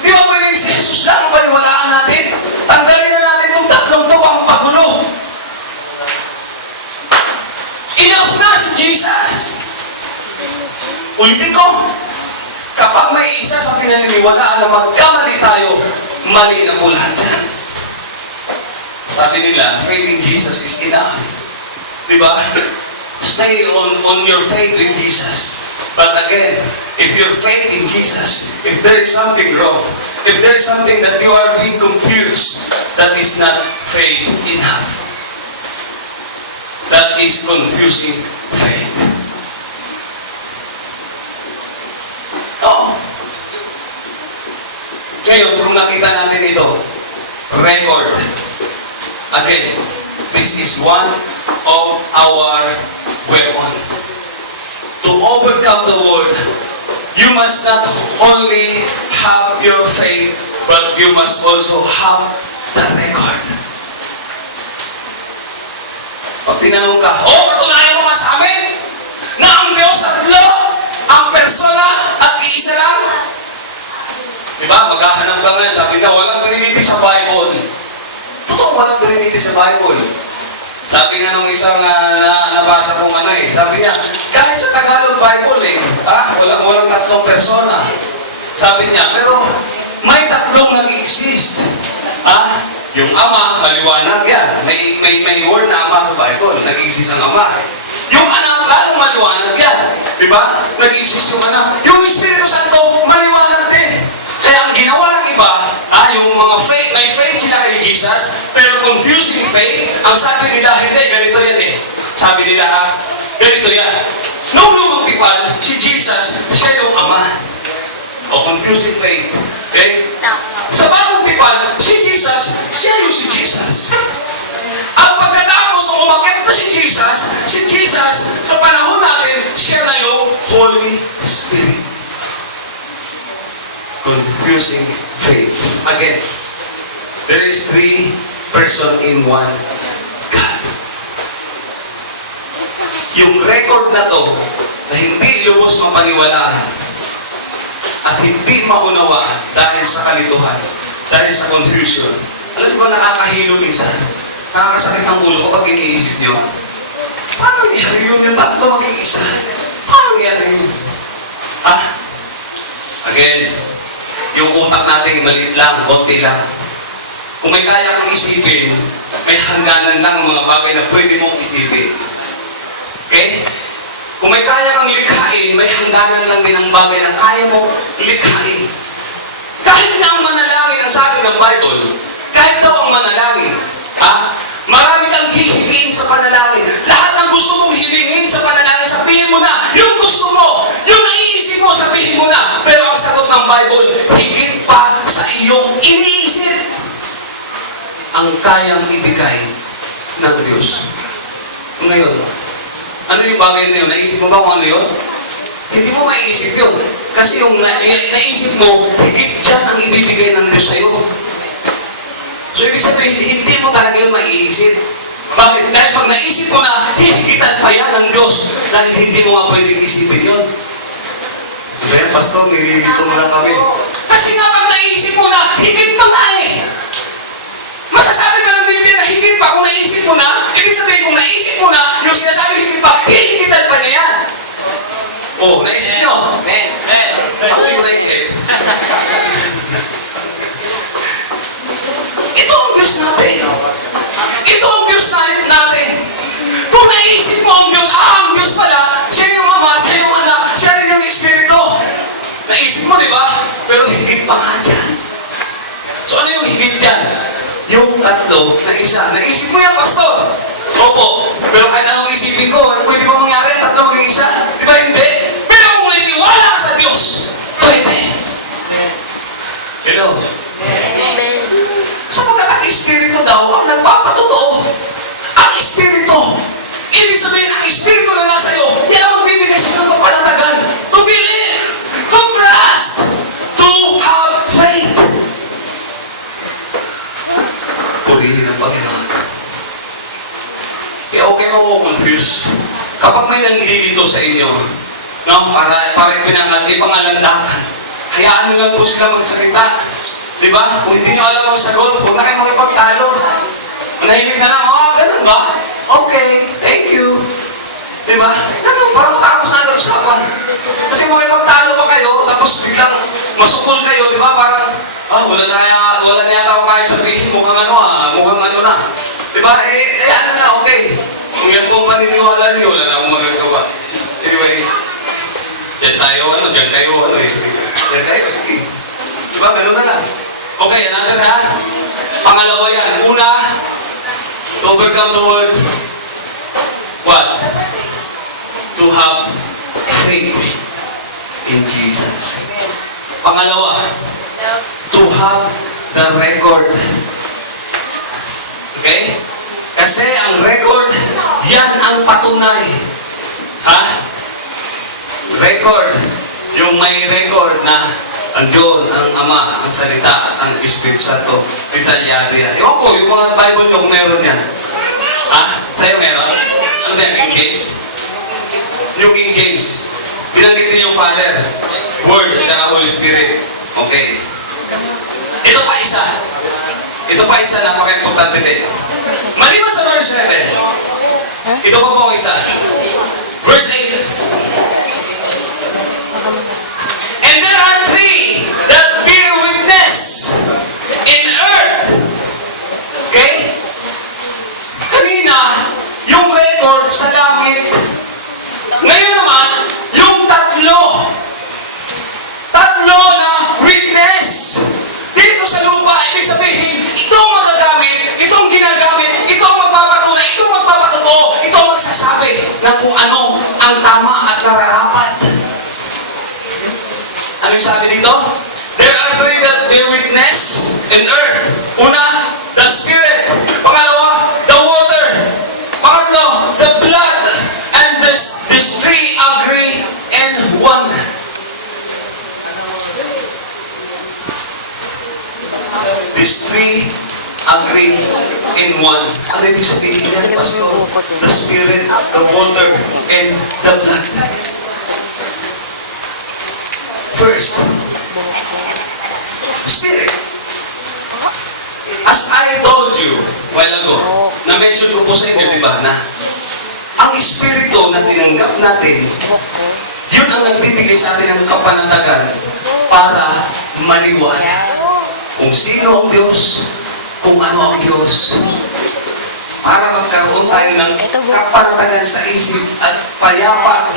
Di ba pwede si Jesus lang ang paniwalaan natin? Tanggalin na natin itong tatlong to ang pagulo. Enough na si Jesus. Ulitin ko, kapag may isa sa pinaniniwalaan na magkamali tayo, mali na po lahat yan. Sabi nila, faith in Jesus is enough. Diba? stay on your faith with Jesus. But again, if your faith in Jesus, if there is something wrong, if there is something that you are being confused, that is not faith enough. That is confusing faith. No. Ngayon, kung nakita natin ito, record. Again, this is one of our weapon. To overcome the world, you must not only have your faith, but you must also have the record. Pag tinanong ka, patunayan mo nga sa amin na ang Diyos tatlo, ang persona at iisa lang. Diba? Maghahanap ka ngayon, sabi na, walang Trinity sa Bible. Totoo, walang Trinity sa Bible. Sabi nga nung isang nabasa kong sabi niya, kahit sa Tagalog Bible walang tatlong persona. Sabi niya, pero may tatlong nag-exist. Yung Ama, maliwanag yan. May word na Ama sa Bible, nag-exist ang Ama. Yung Anak, lalong maliwanag yan. Diba? Nag-exist yung Anak. Yung Espiritu Santo, maliwanag din. Kaya ang ginawa ng iba, yung mga faith, may faith sila kay Jesus, pero confusing faith, ang sabi nila, hindi, ganito yan eh. Sabi nila, ganito yan. Noong lumang people, si Jesus, siya yung Ama. O confusing faith. Okay? Sa bagong people, si Jesus, siya yung si Jesus. Ang pagkatapos nung umakit na si Jesus, sa panahon natin, siya na yung Holy Spirit. Confusing faith. Again, there is three person in one God. Yung record na to, na hindi lubos mapaniwalaan at hindi maunawaan dahil sa kalituhan, dahil sa confusion. Alam mo ba, nakakahilo minsan? Nakakasakit ng ulo kapag iniisip nyo. Paano nangyari yun? Yung tatlo mag-iisa? Paano nangyari yun? Again, yung utak natin maliit lang, konti lang. Kung may kaya kang isipin, may hangganan lang ang mga bagay na pwede mong isipin. Okay? Kung may kaya kang likhain, may hangganan lang din ang bagay na kaya mo likhain. Kahit nga ang manalangin ang sabi ng Bible, kahit daw ang manalangin, marami kang hihingin sa panalangin. Lahat ng gusto mong hilingin sa panalangin, sabihin mo na, yung gusto mo, yung naiisip mo, sabihin mo na. Pero ang sagot ng Bible, higit pa sa iyong iniisip ang kayang ibigay ng Diyos. Ngayon, ano yung bagay na yun? Naisip mo ba kung ano yun? Hindi mo maiisip yun. Kasi yung naisip mo, higit dyan ang ibibigay ng Diyos sa'yo. So, ibig sabihin, hindi mo talaga yun maiisip. Bakit? Dahil pag naisip mo na, hihigitan pa yan ng Diyos. Dahil hindi mo nga pwedeng isipin yun. Kaya, Pastor, nililito mo lang kami. Kasi nga pag naisip mo na, higit pa nga eh. Masasabi ka ng Biblia na higit pa. Kung naisip mo na, ibig sabihin kung naisip mo na, yung sinasabi higit pa, hihigitan pa niya yan. Oh, naisip nyo? Ako hindi ko naisip. Ito ang Diyos natin. Ito ang Diyos natin. Kung naisip mo ang Diyos, ang Diyos pala, siya yung Ama, siya yung Anak, siya rin yung Espiritu. Naisip mo, di ba? Pero higit pa nga dyan. So ano yung higit dyan? Yung tatlo na isa. Naisip mo yan, Pastor? Opo. Pero kahit anong isipin ko, pwede ba mangyari? Tatlo maging isa? Di ba hindi? Pero kung naniwala ka sa Diyos, pwede. Hello? Sapagkat ang Espiritu daw ang nagpapatotoo. Ang Espiritu. Ibig sabihin, ang Espiritu na nasa iyo, yan ang magbibigay sa iyo ng panatagan. To believe, to trust, to have faith. Purihin ang Panginoon. Kaya okay mo confuse. Kapag may nanglilito sa inyo, no, para ipangalandakan, hayaan nyo lang po sila magsalita. Diba? Kung hindi nyo alam ang sagot, huwag na kayo makipagtalo. Manahimik na lang, ganun ba? Okay, thank you. Diba? Ganun, para matapos na ang usapan. Kasi makipagtalo pa kayo, tapos biglang masukol kayo, diba? Parang, wala na yata ako kahit sabihin, mukhang ano na. Diba? Ano na, okay. Kung yan po ang paniniwala niyo, wala na akong tayo, dyan kayo, dyan kayo, sige. Diba, ganun na lang. Okay, another ha? Pangalawa yan. Una, to overcome the world, what? To have faith in Jesus. Pangalawa, to have the record. Okay? Kasi ang record, yan ang patunay. Ha? Record. Yung may record na ang Diyos, ang Ama, ang Salita, at ang Espiritu Santo. Detalyado yan. Ewan ko, yung mga Bible nyo kung meron yan. Ha? Sa'yo meron? Ano ba yan? King James? New King James. Binanggit din yung Father, Word, at saka Holy Spirit. Okay. Ito pa isa. Ito pa isa, napaka-importante din. Maliban sa verse 7, ito pa po ang isa. Verse 8. And there are three that bear witness in earth. Okay? Kanina, yung record sa langit. Ngayon naman, yung tatlo. Tatlo na witness. Dito sa lupa, ibig sabihin, itong magagamit, itong ginagamit, itong magpapatunay, itong magpapatuto, itong magsasabi na kung ano ang tama at nararapat. Ano yung sabi dito? There are three that bear witness in earth. Una, the Spirit. Pangalawa, the water. Pangatlo, the blood. And these three agree in one. These three agree in one. Ano ibig sabihin yan, Pastor? The Spirit, the water, and the blood. First, Spirit. As I told you a while ago, na-mention ko po sa inyo, di ba, na ang Espiritu na tinanggap natin, yun ang nagbibigay sa atin ng kapanatagan para maniwala kung sino ang Diyos, kung ano ang Diyos. Para magkaroon tayo ng kapanatagan sa isip at payapa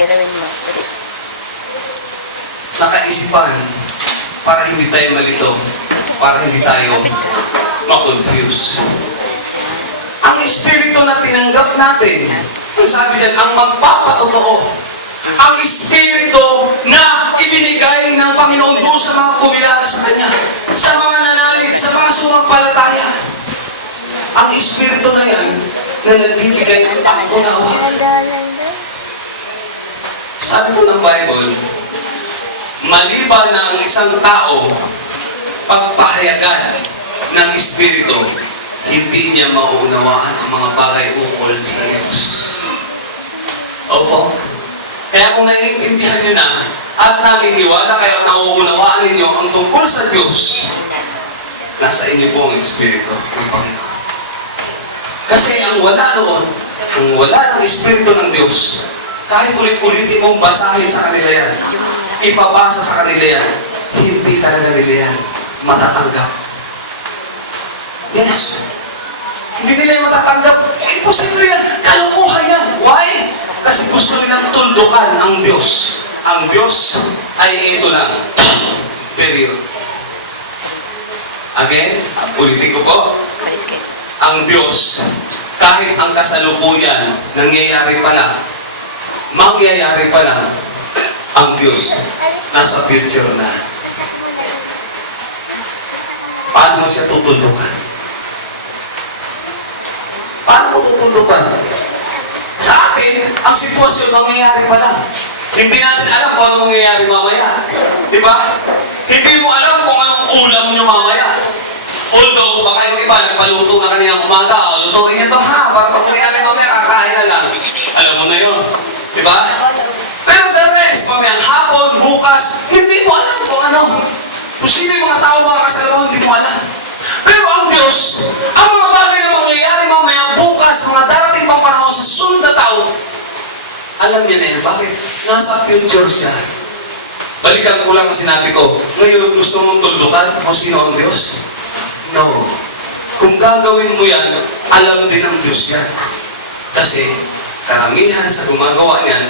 na kaisipan para hindi tayo malito, para hindi tayo makonfuse. Ang Espiritu na tinanggap natin, ang sabi dyan, ang magpapatotoo. Ang Espiritu na ibinigay ng Panginoon doon sa mga kumilala sa Kanya, sa mga nanalig, sa mga sumampalataya. Ang Espiritu na yan na nagbibigay ng pangunawa. Sabi po ng Bible, maliban na ang isang tao pagpahayagan ng Espiritu, hindi niya mauunawaan ang mga bagay ukol sa Diyos. Opo. Kaya kung naiintindihan niyo na at naniniwala kayo at nauunawaan ninyo ang tungkol sa Diyos, nasa inyo po ang Espiritu ng Panginoon. Kasi ang wala noon, ang wala ng Espiritu ng Diyos, kahit ulit-ulitin mong basahin sa kanila yan, ipabasa sa kanila yan, hindi talaga nila yan matatanggap. Yes. Hindi nila yung matatanggap. Imposible yan. Kalokohan yan. Why? Kasi gusto nilang tuldukan ang Diyos. Ang Diyos ay ito lang. Period. Again, ulitin ko po. Ang Diyos, kahit ang kasalukuyan nangyayari pa lang, mangyayari pa lang, ang Diyos nasa future na. Paano mo siya tutuldukan? Paano mo tutuldukan? Sa atin, ang sitwasyon mangyayari pa lang. Hindi natin alam kung ano mangyayari mamaya. Di ba? Hindi mo alam kung anong ulam nyo mamaya. Although, baka yung iba, nagpaluto na kaninang umaga, lutuin nyo to, ha? Para pag namin mamaya, kakain na lang. Alam mo na yun. Di ba? Pero the rest, mamaya, hapon, bukas, hindi mo alam kung ano. Kung sino yung mga tao, mga kasalaman, hindi mo alam. Pero ang Diyos, ang mga bagay na mangyayari mamaya, bukas, mga darating pang panahon sa susunod na taon, alam niya na yan. Bakit? Nasa future siya. Balikan ko lang ang sinabi ko. Ngayon, gusto mong tuldukan kung sino ang Diyos? No. Kung gagawin mo yan, alam din ng Diyos yan. Kasi, karamihan sa gumagawa niyan,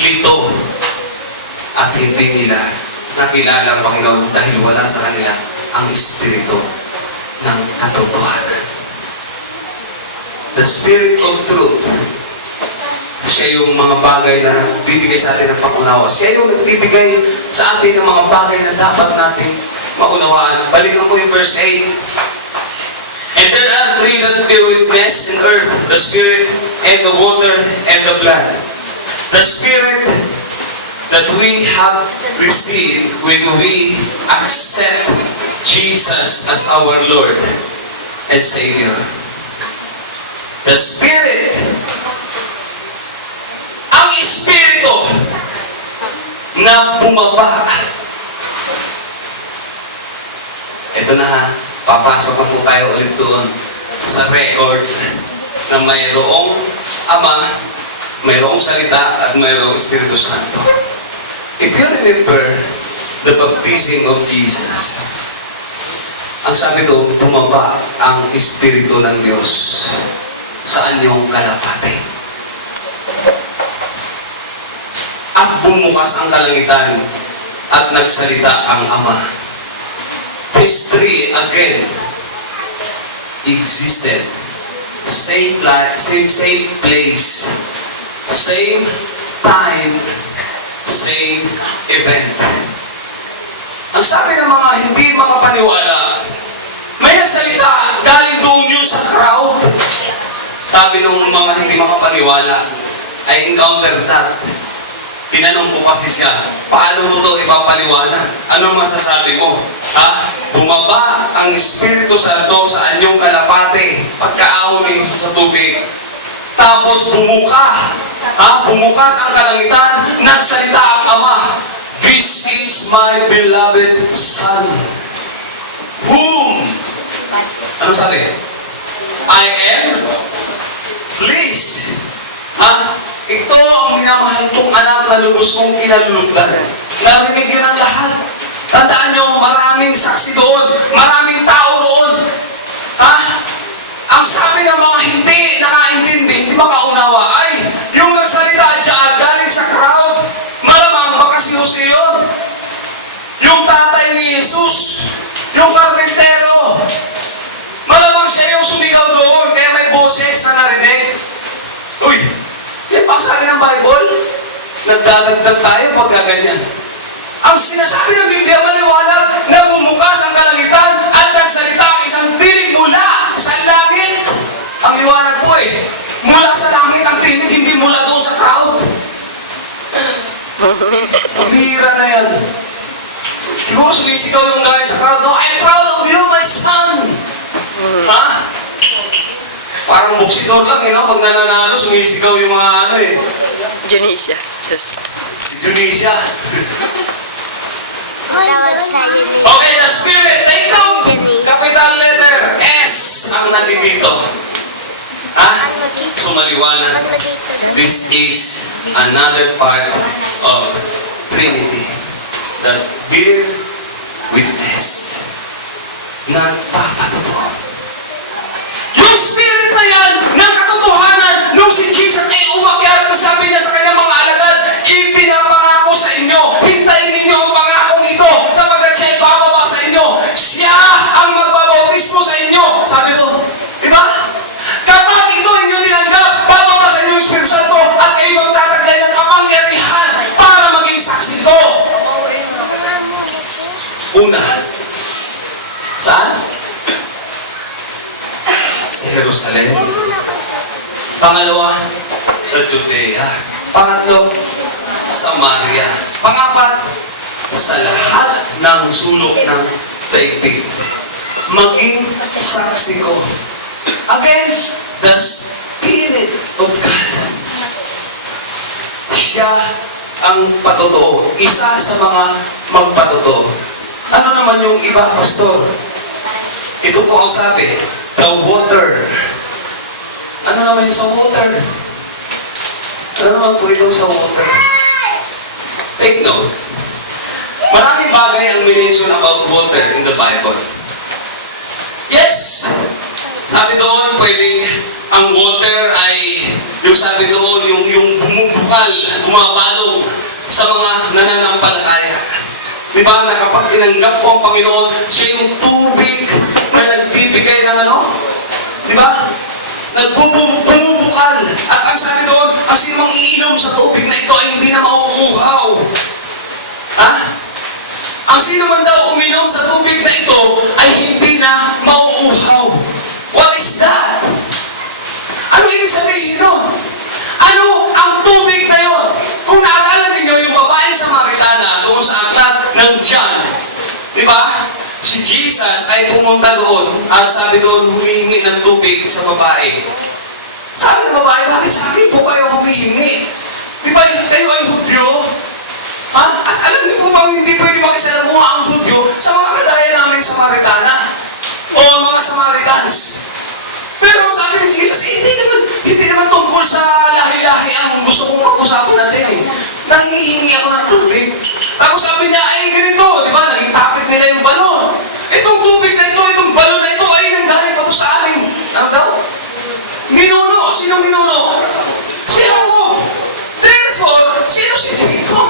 lito. at hindi nila nakilala ang Panginoon dahil wala sa kanila ang Espiritu ng katotohanan. The Spirit of Truth, siya yung mga bagay na bibigay sa atin ng pangunawa. Siya yung nagbibigay sa atin ng mga bagay na dapat natin maunawaan. Balikan ko yung verse 8. And there are three that bear witness in earth, the Spirit, and the water, and the blood. The Spirit that we have received when we accept Jesus as our Lord and Savior. The Spirit, ang Espiritu na bumaba. Ito na ha, papasok na po tayo ulit doon sa record na mayroong Ama, mayroong Salita, at mayroong Espiritu Santo. If you remember the baptism of Jesus, ang sabi doon, bumaba ang Espiritu ng Diyos sa anyong kalapate. At bumukas ang kalangitan at nagsalita ang Ama. These three again existed. Same place, same time, same event. Ang sabi ng mga hindi makapaniwala, may nagsalita galing doon yun sa crowd. Sabi ng mga hindi makapaniwala, I encountered that. Tinanong ko kasi siya, paano mo ito ipapaliwanag? Ano masasabi mo? Ha? Bumaba ang Espiritu Santo sa anyong kalapate pagkaahon ni Jesus sa tubig. Tapos bumuka. Ha? Bumukas ang kalangitan, nagsalita ang Ama. This is my beloved Son. Whom? Ano sabi? I am pleased. Ha? Ito ang minamahal kong anak na lubos kong kinalulugdan. Narinig yun ang lahat. Tandaan nyo, maraming saksi doon. Maraming tao doon. Ha? Ang sabi ng mga hindi nakaintindi, hindi makaunawa, ay yung nagsalita dyan galing sa crowd, malamang baka si Jose yun. Yung tatay ni Jesus, yung karpintero, malamang siya yung sumigaw doon, kaya may boses na narinig. Uy! Yan pa ang sabi ng Bible. Nagdadagdag tayo pagka ganyan. Ang sinasabi ng Biblia maliwanag na bumukas ang kalangitan at nagsalita ang isang tinig mula sa langit. Ang liwanag po eh. Mula sa langit ang tinig, hindi mula doon sa crowd. Ang bihira na yan. Siguro sumisigaw yung galing sa crowd, no, I'm proud of you, my son. Ha? Parang buksidor lang, eh, no? Pag nananalo, sumisigaw yung mga ano eh. Junisha. Diyos. Indonesia. Okay. Okay, the Spirit. Take note. Capital letter S ang nandito. Ha? So maliwanag. This is another part of Trinity that bear witness. Nagpapatotoo. Yung Spirit na yan, ng katotohanan, nung si Jesus ay umakyat, sabi niya sa kanyang mga alagad, ipinapangako sa inyo, hintayin ninyo ang pangakong ito, sapagkat siya ay bababa sa inyo. Siya ang magbabautismo sa inyo. Sabi ko, diba? Kapag ito inyo tinanggap, bababa sa inyo yung Espiritu Santo, at kayo magtataglay ng kapangyarihan para maging saksi ko. Una, saan? Sa Jerusalem. Pangalawa, sa Judea. Pangatlo, Samaria. Pangapat, sa lahat ng sulok ng daigdig. Maging saksi ko. Again, the Spirit of God. Siya ang patotoo. Isa sa mga magpatotoo. Ano naman yung iba, Pastor? Ito po ang sabi, the water. Ano naman yung sa water? Ano naman po ito sa water? Take note. Maraming bagay ang minention about water in the Bible. Yes! Sabi doon, pwedeng ang water ay, yung sabi doon, yung bumubukal, bumapalong sa mga nananampalataya. Di ba, na kapag tinanggap mo ang Panginoon, siya yung tubig na nagbibigay ng ano? Di ba? Nagbubukal. At ang sabi doon, ang sinong iinom sa tubig na ito ay hindi na mauuhaw. Ha? Ang sino man daw uminom sa tubig na ito ay hindi na mauuhaw. What is that? Ano ibig sabihin nun? Ano ang tubig na yun? Kung naalala ninyo yung babaeng Samaritana doon sa aklat ng John, di ba? Si Jesus ay pumunta doon at sabi doon, humihingi ng tubig sa babae. Sabi ng babae, bakit sa akin po kayo humihingi? Di ba kayo ay Hudyo? Ha? At alam niyo po bang hindi pwede makisalamuha ang Hudyo sa mga kadaya namin Samaritana? O mga Samaritans? Pero sabi ni Jesus, hindi naman tungkol sa lahi-lahi ang gusto kong pag-usapan natin eh. Nangihingi ako ng tubig. Tapos sabi niya, ay ganito, di ba? Naging topic nila yung balon. Itong tubig na ito, itong balon na ito, ay nanggaling pa ito sa amin. Ano daw? Minuno. Sino minuno? Sino ko? Therefore, sino si Jacob?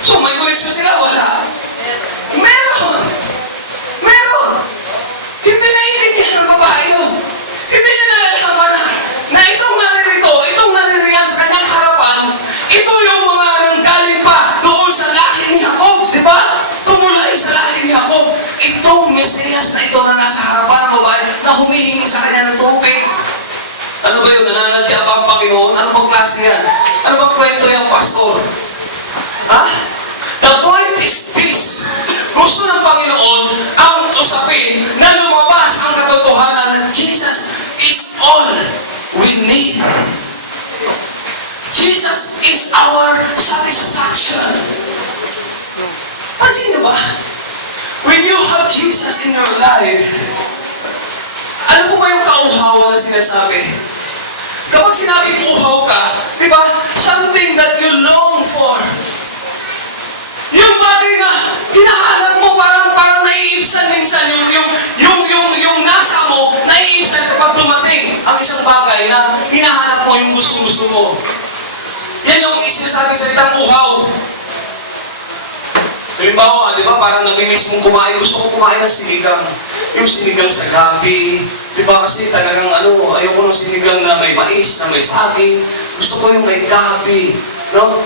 So, may connection sila? Wala. Meron. Meron. Hindi naiintindihan ng babae yun. Hindi niya nalalaman na itong naniriyan sa kanyang harapan, ito yung mga nanggaling pa doon sa lahi ni Jacob, di ba? Tumulay sa lahi ni Jacob. Itong Mesiyas na ito na nasa harapan ng babae na humihingi sa kanya ng tubig. Ano ba yun? Nananadya ba ang Panginoon? Ano bang klase yan? Ano bang kwento yung pastor? Ha? The point is this. Gusto ng Panginoon ang usapin na lumabas ang katotohanan na Jesus is all we need. Jesus is our satisfaction. Pansin niyo ba? When you have Jesus in your life, ano po ba yung kauhawan na sinasabi? Kapag sinabing uhaw ka, di ba? Something that you long for. Yung bagay na hinahanap mo parang naiibsan minsan yung nasa mo, naiibsan kapag dumating ang isang bagay na hinahanap mo yung gusto mo. Yan yung sinasabi sa salitang uhaw. Halimbawa, di ba, parang nabimis mong kumain, gusto ko kumain ng sinigang. Yung sinigang sa gabi, di ba, kasi talagang ayoko ng sinigang na may mais, na may saging. Gusto ko yung may gabi, no?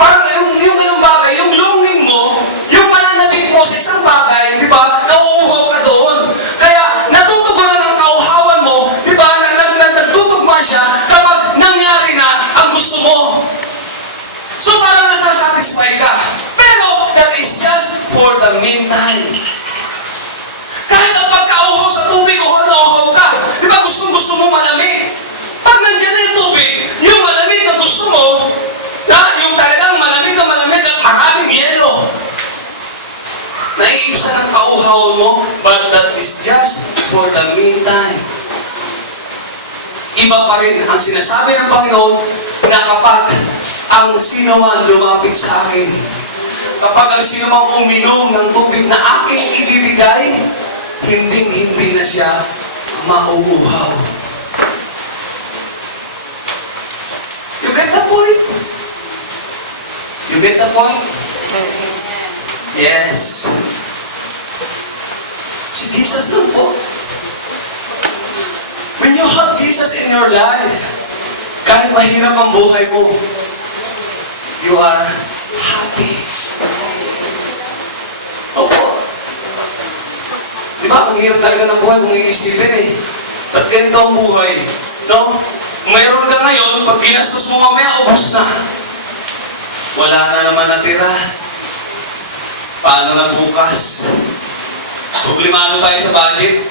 Parang yung bagay, yung longing mo, yung pananabik mo sa isang bagay, di ba, nauuhaw ka doon. Kaya, natutugunan ang kauhawan mo, di ba, nagtutugma siya kapag nangyari na ang gusto mo. So, parang nasasatisfy ka. Pero, that is just for the meantime. Kahit ang pagkauhaw sa tubig, nauuhaw ka. Di ba, gusto mo malamig. Pag nandiyan na yung tubig, yung malamig na gusto mo, yung talagang malamig at maraming yelo. Naiibsan ang kauhaw mo, but that is just for the meantime. Iba pa rin ang sinasabi ng Panginoon na kapag ang sino man lumapit sa akin, kapag ang sino man uminom ng tubig na aking ibibigay, hindi na siya mauuhaw. You get the point? You get the point? Yes. Si Jesus lang po. When you have Jesus in your life, kahit mahirap ang buhay mo, you are happy. Opo. Diba? Ang hirap talaga ng buhay kung iisipin eh. Ba't ganito ang buhay? No? Mayroon ka ngayon, pag ginastos mo mamaya, ubos na. Wala na naman natira. Paano na bukas? Problemado tayo sa budget.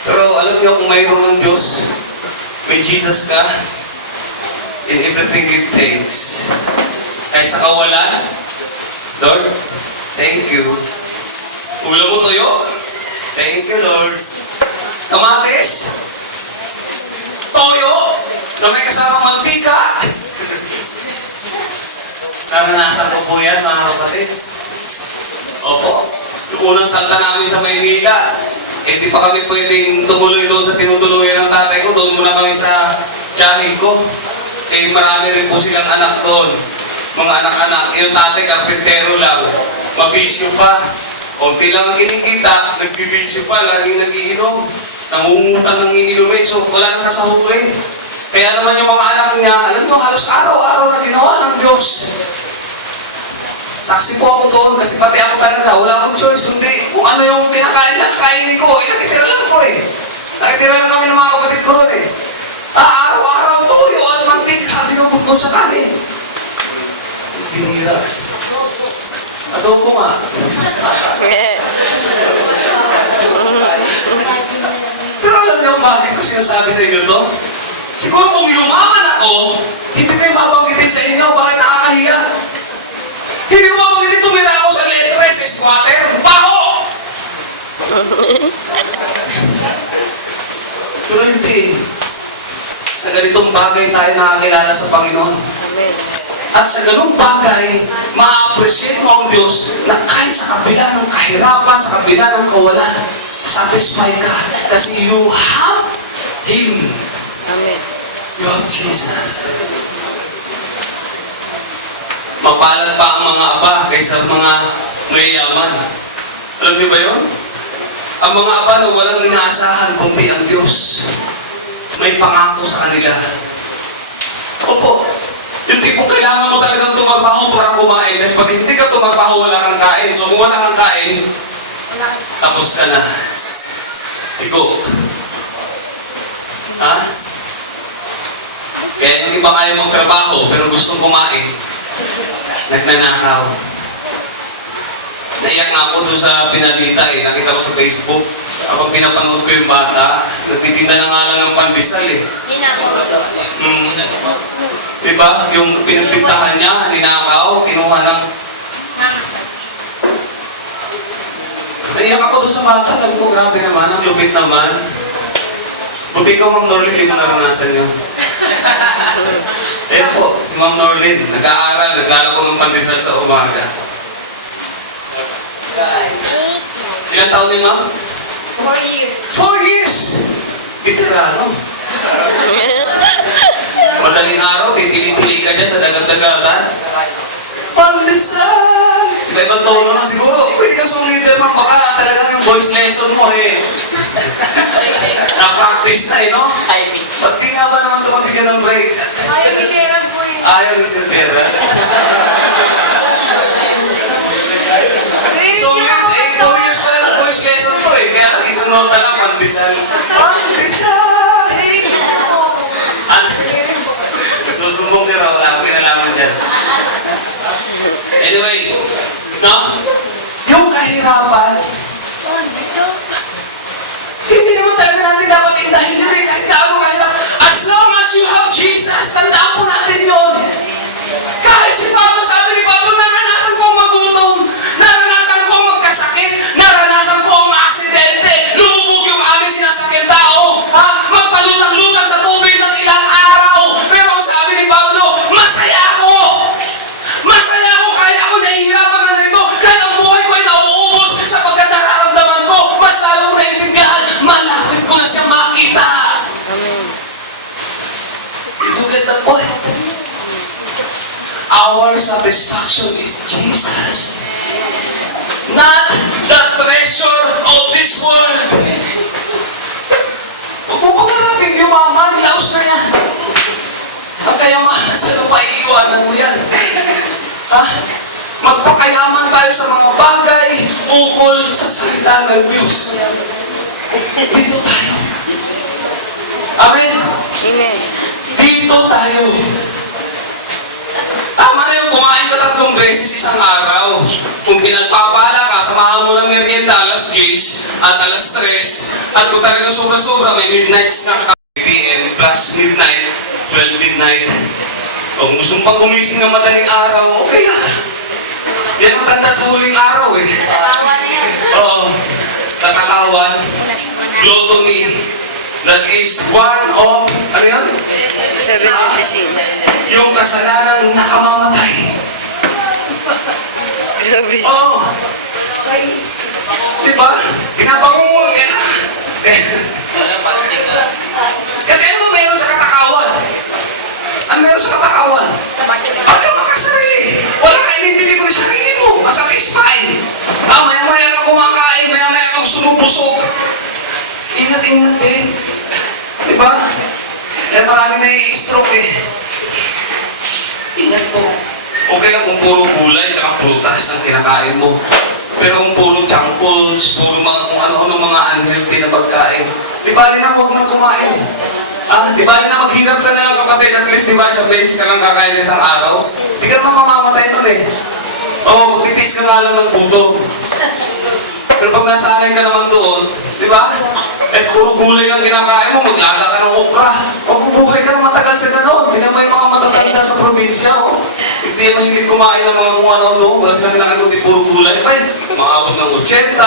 Pero alam niyo kung mayroon ng Diyos, may Jesus ka, in everything give thanks. Kahit sa kawalan, Lord, thank you. Ulo mo tuyo? Thank you, Lord. Kamatis? Toyo? Na may kasamang mantika? Naranasan ko po yan, mga kapatid. Opo. Yung unang salta namin sa Maynila, hindi pa kami pwedeng tumuloy doon sa tinutuluyan ng tatay ko. Doon muna kami sa tiyahin ko. Eh, marami rin po silang anak doon. Mga anak-anak. Yung tatay, karpintero lang. Mabisyo pa. Kunti lang ang kinikita. Nagbibisyo pa. Laging nagiinom. Nangungutang ng iinumin. So, wala na sasahurin. Kaya naman yung mga anak niya, alam mo, halos araw-araw na ginawa ng Diyos. Saksi po ako doon kasi pati ako talaga, wala akong choice, kundi kung ano yung kinakain lang, kainin ko. Nakitira lang ko eh. Nakitira lang kami ng mga kapatid ko ron eh. Araw-araw tuyo at mantika, binubukod sa kanin. Binira. Adobo nga. Pero alam niyo bakit ko sinasabi sa inyo to? Siguro kung yumaman ako, hindi kayo mabanggitin sa inyo, bakit nakakahiya? Hindi ko mabanggitin, tumira ako sa letres, squatter, baho! Pero hindi. Sa ganitong bagay tayo nakakilala sa Panginoon. At sa ganung bagay, ma-appreciate mo ang Diyos na kahit sa kabila ng kahirapan, sa kabila ng kawalan, satisfy ka. Kasi you have Him. Amen. You have Jesus. Mapalad pa ang mga aba kaysa mga mayayaman. Alam niyo ba yun? Ang mga aba na walang inaasahan kundi ang Diyos. May pangako sa kanila. Opo. Yung tipong kailangan mo talagang tumarbaho para kumain. Dahil pag hindi ka tumarbaho, wala kang kain. So kung wala kang kain, tapos ka na. Tigok. Ha? Kaya yung iba kaya magtrabaho pero gustong kumain. Nagnanakaw. Naiyak na ako doon sa pinalita eh. Nakita ko sa Facebook. Kapag pinapanood ko yung bata, nagtitinda na nga lang ng pandesal eh. Diba? Yung pinagpintahan niya, ninakaw, kinuha ng... Naiyak ako doon sa bata. Sabi ko, grabe naman, ang lupit naman. Buti ko, Ma'am Norlin, hindi mo naranasan yun. Ayan po, si Ma'am Norlin, nag-aaral, naglalako ng pandesal sa umaga. Ilang taon ni Ma'am? 4 years. 4 years! Veterano. Madaling araw, titili-tili ka dyan sa dagat-dagatan. Pandesal! Iba-ibang tono na siguro. Pwede ka song leader, Ma'am. Baka talagang yung voice lesson mo eh. Na-practice na eh, no? Ba't di nga ba naman ito magbigyan ng break? Ayaw kailangan po eh. Ayaw ni Silvera. So, 2 years pa lang na voice lesson to eh. Kaya isang nota lang, pandesal. Pandesal! Ano? Susumbong si Raw, wala ko pinalaman dyan. Anyway, no? Yung kahirapan, hindi naman talaga natin dapat indahin yun eh. Kahit gaano kahirap. As long as you have Jesus, tandaan po natin yun. Kahit si Pablo, sabi ni Pablo, naranasan ko ang magutom, naranasan ko ang magkasakit, naranasan ko ang maaksidente, lumubog yung aming sinasakyan tao, ha? Magpalutang-lutang sa tubig ng ilang araw. Pero ang sabi ni Pablo, masaya ako. Masaya ako kahit ako nahihirapan na nito, kahit ang buhay ko ay nauubos sapagkat nararamdaman ko, mas lalo ko naiintindihan, malapit ko na siya makita. Amen. You get the point? Our satisfaction is Jesus. Not the treasure of this world. Huwag mo pangarapin yumaman, laos na yan. Ang kayamanan sa lupa, iiwanan mo yan. Ha? Magpakayaman tayo sa mga bagay ukol sa salita ng Diyos. Dito tayo. Amen? Amen. Dito tayo. Tama na yung kumain ka 3 beses isang araw. Kung pinagpapala ka, samahan mo ng merienda alas 10 at alas 3. At kung talagang sobra-sobra, may midnight snack 3 p.m. plus midnight, 12 midnight. Kung gusto mong pag gumising ng madaling araw, okay lang. Yan ang tanda sa huling araw eh. Tawa na yan. Oo. Tatakawan, gluttony. That is one of, ano yun? 7 sins. Yung kasalanan nakamamatay. Grabe. Oo. Di ba? Pinapangungulit ka na. Kasi ano ba meron sa katakawan? Ano meron sa katakawan? Pagka makasarili, wala ka inintindi mo yung sarili mo. Masakis pa eh. Maya-maya ka kumakain, maya-maya ka sumubusog. Ingat-ingat eh. Di ba? Eh marami na i-stroke eh. Ingat po. Okay lang kung puro gulay at prutas ang kinakain mo. Pero kung puro junk foods, puro mga kung ano-ano mga unhealthy na pagkain, di bali na huwag na kumain. Di bali na maghirap ka na lang kapatid, at least di ba isang beses ka lang kakain sa isang araw? Di ka naman mamamatay nun eh. Oo, magtitiis ka nga lang ng puto. Pero pag nasanay ka naman doon, di ba? Eh, puro gulay ang kinakain mo, maglala ka ng okra. Magbubuhay ka ng matagal sa gano'n. Hindi naman yung mga matatanda sa probinsya, oh. Hindi mahilig kumain ng mga kung ano-ano. Wala silang kinakaguti, puro gulay pa eh. Maabot ng 80,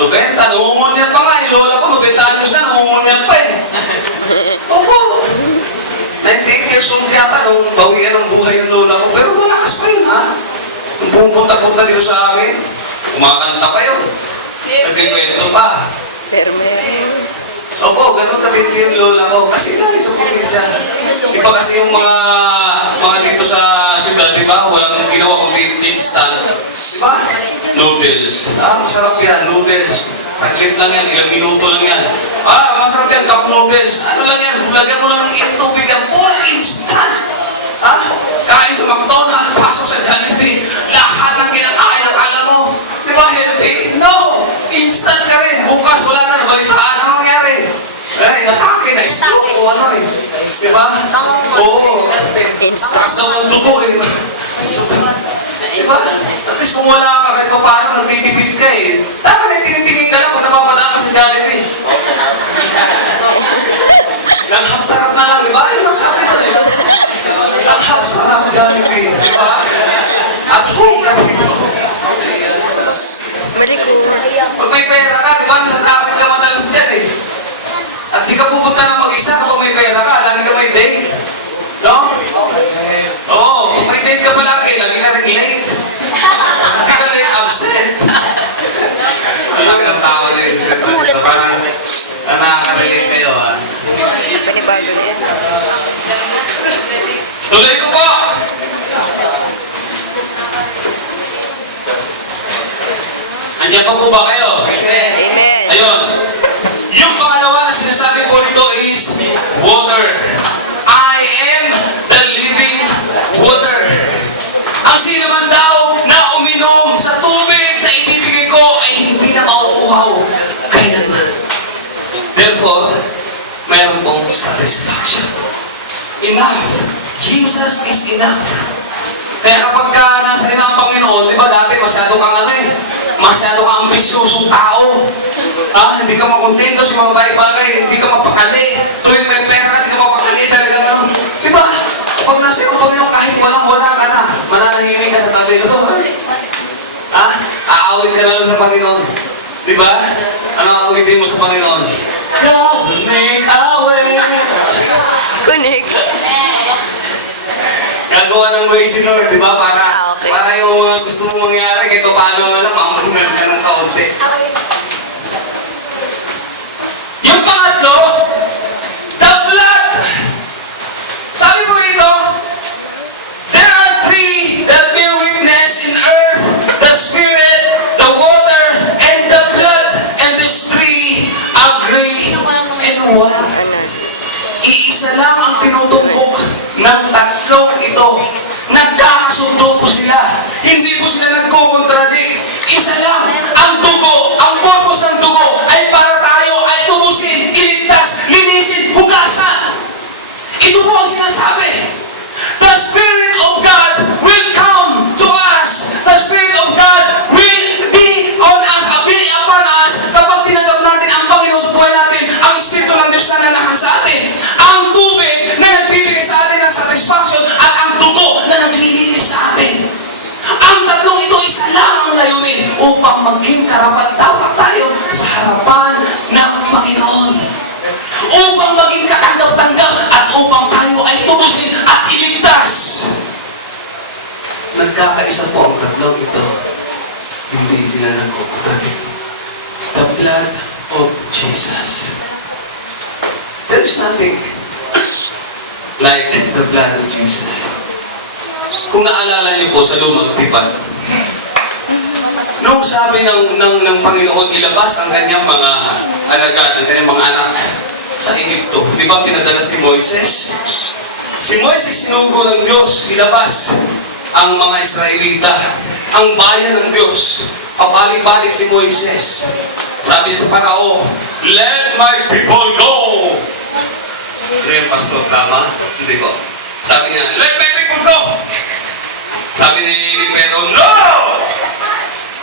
90, nangungunyat pa nga. Yung lola ko, 90 anos na, nangungunyat pa eh. Opo. 98 years old yata nung bawian ng buhay ng lola ko. Pero malakas pa yun, ha? Nung pumunta-punta dito sa amin, kumakanta pa yun. Nagkikwento pa. Pero meron. Opo, ganun sabihin ko yung lola ko. Kasi lagi sa probinsya. Di ba kasi yung mga dito sa syudad, di ba? Walang ginawa kundi instant. Di ba? Noodles. Masarap yan, noodles. Saglit lang yan, ilang minuto lang yan. Masarap yan, cup noodles. Ano lang yan, lagyan mo lang ng init tubig yan. Puro instant. Kain sa McDonald's, pasok sa Jollibee. Lahat ng kinakain ng alam mo. Di ba healthy? No! Instant ka rin. Bukas wala na. Balitaan. Ano nangyari? Atake na stroke o ano eh. Di ba? Oo. Taas daw ng dugo eh. Di ba? At least kung wala ka kahit paano, nagtitipid ka eh. Dapat ay tinitingin ka lang kung napapadaan ka sa Jollibee. Sarap na lang, di ba? Yun ang sabi ko eh. Sarap Jollibee, di ba? At home lang dito. Mali ko. Pag may pera ka, di ba? Nasasabit ka madalas dyan eh. At di ka pupunta ng mag-isa kapag may pera ka, lagi ka may date. No? Oo, kung may date ka palagi, lagi ka nag-late. Hindi ka late absent. Lagi ng tao din. Parang nakaka-relate kayo ah. Panibago yan. Tuloy ko po! Andiyan pa po ba kayo? Amen. Ayun. Yung pangalawa na sinasabi po nito is water. I am the living water. Ang sino man daw na uminom sa tubig na ibibigay ko ay hindi na mauuhaw kailanman. Therefore, mayroon pong satisfaction. Enough. Jesus is enough. Kaya kapag ka nasa ina ang Panginoon, di ba dati masyado kang masyado kang ambisyosong tao. Hindi ka makontento sa mga bagay-bagay, hindi ka mapakali. Tuwing may pera, hindi ka mapakali talaga gano'n. Di ba? Kapag nasa ina ang Panginoon, kahit wala ka na, mananahimik ka sa tabi ko. Aawit ka na lang sa Panginoon. Di ba? Ano ang awitin mo sa Panginoon? God will make a way. Kunik. Gagawa ng way si Lord, di ba? Okay. Para yung mga gusto mong mangyari, kahit paano na lang, mamungan ka ng kaunti. Yung pangatlo, the blood. Sabi po rito, there are three that bear witness in earth, the spirit, the water, and the blood. And these three agree in one. Ano? Iisa lang ang tinutumbok ng tatlong ito. Nagkakasundo po sila. Hindi po sila nagko-contradict. Isa lang ang dugo. Ang purpose ng dugo ay para tayo ay tubusin, iligtas, linisin, hugasan. Ito po ang sinasabi. The Spirit of God will come to us. The Spirit of God will be on us, be upon us kapag tinanggap natin ang Panginoon sa buhay natin, ang Espiritu ng Diyos na nanahan sa atin, ang tubig na nagbibigay sa atin ng satisfaction at ang dugo na naglilinis sa atin. Ang tatlong ito, isa lang ang layunin upang maging karapat-dapat tayo sa harapan ng Panginoon. Upang maging katanggap-tanggap at upang tayo ay tubusin at iligtas. Nagkakaisa po ang tatlong ito. Hindi sila nagkukutradik. The blood of Jesus. There's nothing like the blood of Jesus. Kung naalala niyo po sa lumang tipan, nung sabi ng Panginoon ilabas ang kanyang mga alagad, ang kanyang mga anak sa Egypto, di ba pinadala si Moises? Si Moises sinugo ng Diyos, ilabas ang mga Israelita, ang bayan ng Diyos. Pabalik-balik si Moises. Sabi niya sa Parao, "Let my people go!" Ano yung pastor? Tama? Hindi ko. Sabi niya, "Let my people go!" Sabi ni Pedro, "No!"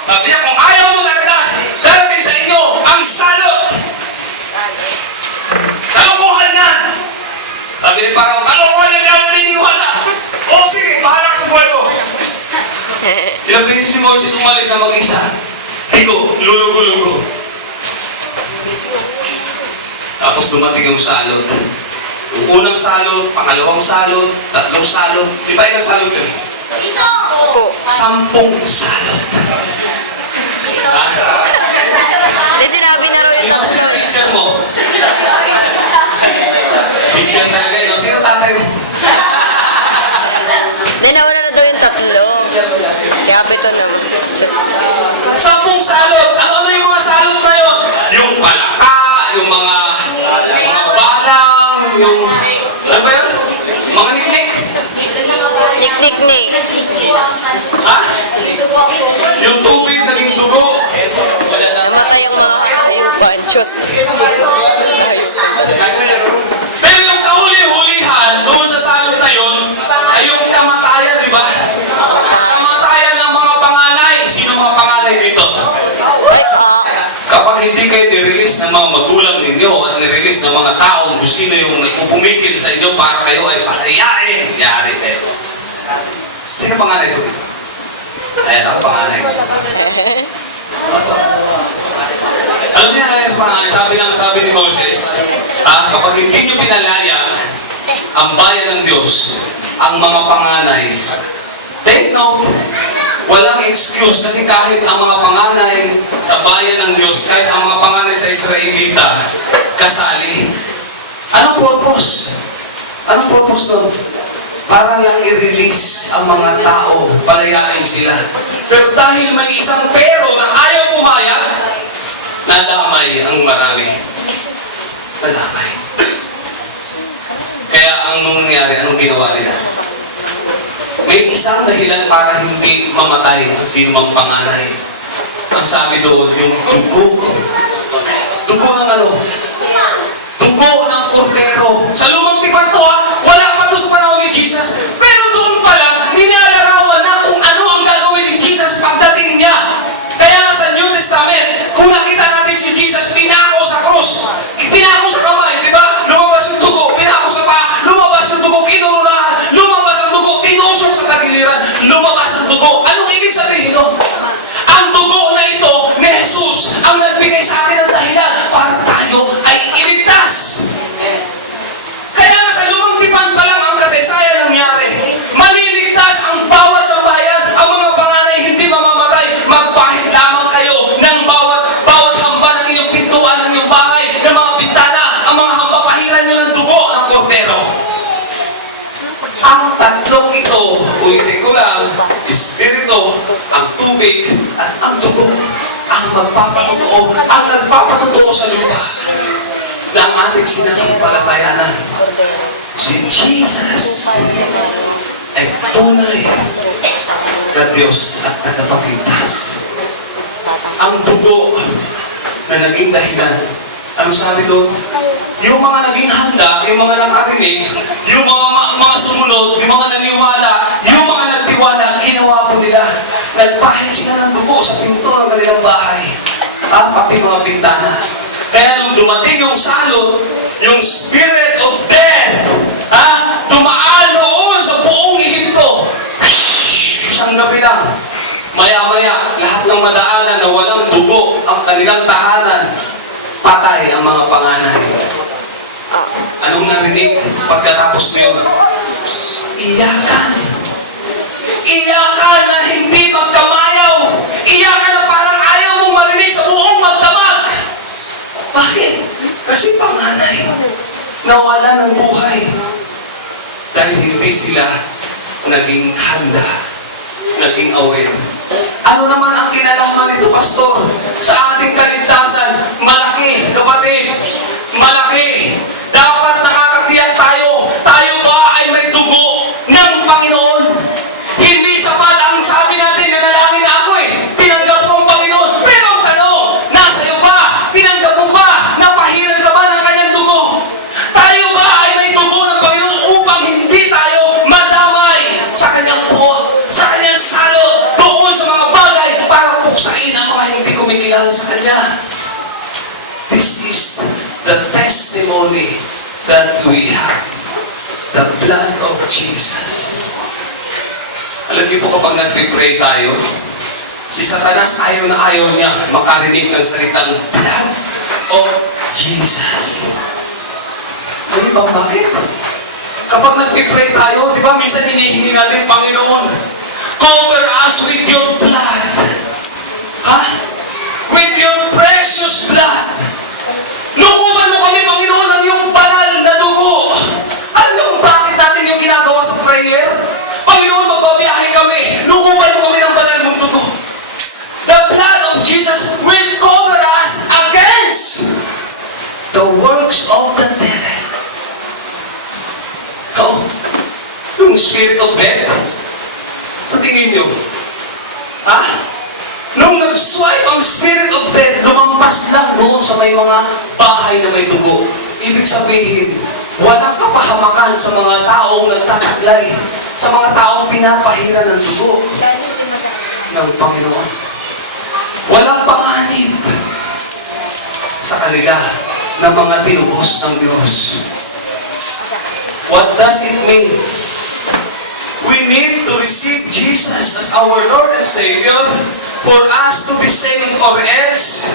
Sabi niya, "Kung ayaw mo talaga, darating sa inyo ang salot. Kalokohan yan!" Sabi ni Parao, "Kalokohan yan, kaya naniniwala. O sige, bahala ka sa buhay mo." Ilang beses si Moses umalis na mag-isa. Iko, lulugo-lugo. Tapos dumating yung salot. Yung unang salot, pangalawang salot, tatlong salot. Di ba ilang salot yun? Po. 10 salot. Ha? Hindi sinabi na rin yung Sino tatlo. teacher mo? Teacher talaga yun. Sino tatay mo? Hindi, nauna na daw yung tatlo. Kaya ito na. 10 salot. Ano yung mga salot na yun? Yung palaka, yung mga balang, yung... Ano ba yun? Mga niknik. Nik-nik-nik. Ha? Yung tubig naging dugo. Namatay ang mga kauban. Diyos. Pero yung kahuli-hulihan, doon sa salot na yun, ay yung kamatayan, di ba? Kamatayan ng mga panganay. Sino mga panganay dito? Kapag hindi kayo nirelease ng mga magulang ninyo at nirelease ng mga taong kung sino yung nagpupumikil sa inyo para kayo ay patayain, yari kayo. Sino panganay ko dito? Ayan ako panganay. Alam niya, sabi ni Moses, kapag hindi nyo pinalaya ang bayan ng Diyos, ang mga panganay, take note, walang excuse kasi kahit ang mga panganay sa bayan ng Diyos, kahit ang mga panganay sa Israelita, kasali. Anong purpose? Anong purpose doon? Para lang i-release ang mga tao, palayain sila. Pero dahil may isang pero na ayaw pumayag, nadamay ang marami. Nadamay. Kaya ang nangyari, anong ginawa nila? May isang dahilan para hindi mamatay ang sinumang panganay. Ang sabi doon, yung dugo. Dugo ng ano? Dugo ng kordero. Sa lumang tipan to wala pa to sa panahon ni Jesus. Pero doon pa lang, nilalarawan na kung ano ang gagawin ni Jesus pagdating niya. Kaya nga sa New Testament, kung nakita natin si Jesus, pinako sa krus. Pinako sa kamay, di ba? Lumabas yung dugo, pinako sa paa, lumabas yung dugo, kinurunahan, lumabas ang dugo, tinusok sa tagiliran, lumabas ang dugo. Anong ibig sabihin nun? Ang dugo na ito ni Jesus ang nagbigay sa atin ng dahilan para tayo ay iligtas. Kaya nga sa lumang tipan pa lang ang kasaysayan nangyari. Maliligtas ang bawat sambahayan, ang mga panganay hindi mamamatay. Magpahid lamang kayo ng bawat hamba ng iyong pintuan, ng iyong bahay, ng mga bintana, ang mga hamba pahiran nyo ng dugo ng kordero. Ang tatlong ito, ulitin ko lang, Espiritu, ang tubig, at ang dugo, ang magpapatotoo, ang nagpapatotoo sa lupa na ang ating sinasampalatayanan. Si Jesus ay tunay na Diyos at tagapagligtas. Ang dugo na naging dahilan. Ano sabi doon? Yung mga naging handa, yung mga nakarinig, yung mga sumunod, yung mga naniwala, yung mga nagtiwala, ginawa po nila. Nagpahid sila ng dugo sa pinto ng kanilang bahay. Pati mga bintana. Kaya nung dumating yung salot, yung spirit of death, dumaan noon sa buong Ehipto. Isang gabi lang. Maya-maya, lahat ng madaanan na walang dugo ang kanilang tahanan, patay ang mga panganay. Anong narinig pagkatapos mo yun? Iyakan. Iyakan na hindi magkamayaw. Iyakan na parang ayaw mong marinig sa buong magdamag Bakit? Kasi panganay, nawala ng buhay. Dahil hindi sila naging handa, naging aware. Ano naman ang kinalaman nito, Pastor? Sa ating kaligtasan, malaki, kapatid, malaki. Dapat nakakatiyak tayo. Tayo ba ay may dugo ng Panginoon? Hindi sapat ang sabi natin, nanalangin ako tinanggap ko ang Panginoon. Pero ang tanong, nasa iyo ba? Tinanggap mo ba? Napahiran ka ba ng kanyang dugo? Tayo ba ay may dugo ng Panginoon upang hindi tayo madamay sa kanyang puot, sa kanyang salot, doon sa mga bagay para puksain ang mga hindi kumikilala sa kanya? This is the testimony that we have. The blood of Jesus. Alam niyo po kapag nag-pray tayo, si Satanas ayaw na ayaw niya makarinig ng salitang blood of Jesus. Alam niyo ba bakit? Kapag nag-pray tayo, di ba minsan hinihingi natin, Panginoon, cover us with your blood. Ha? With your precious blood. Lukuban mo kami, Panginoon, ang iyong banal na dugo. Alam niyo kung bakit natin yung ginagawa sa prayer? Panginoon, magbabiyahe kami. Lukuban mo kami ng banal mong dugo. The blood of Jesus will cover us against the works of the devil. Oh, yung spirit of death. Sa tingin niyo, ha? Nung nag-swipe ang spirit of death, lumampas lang doon sa may mga bahay na may dugo. Ibig sabihin, walang kapahamakan sa mga taong nagtataglay, sa mga taong pinapahira ng dugo ng Panginoon. Walang panganib sa kanila ng mga tinubos ng Diyos. What does it mean? We need to receive Jesus as our Lord and Savior for us to be saved, or else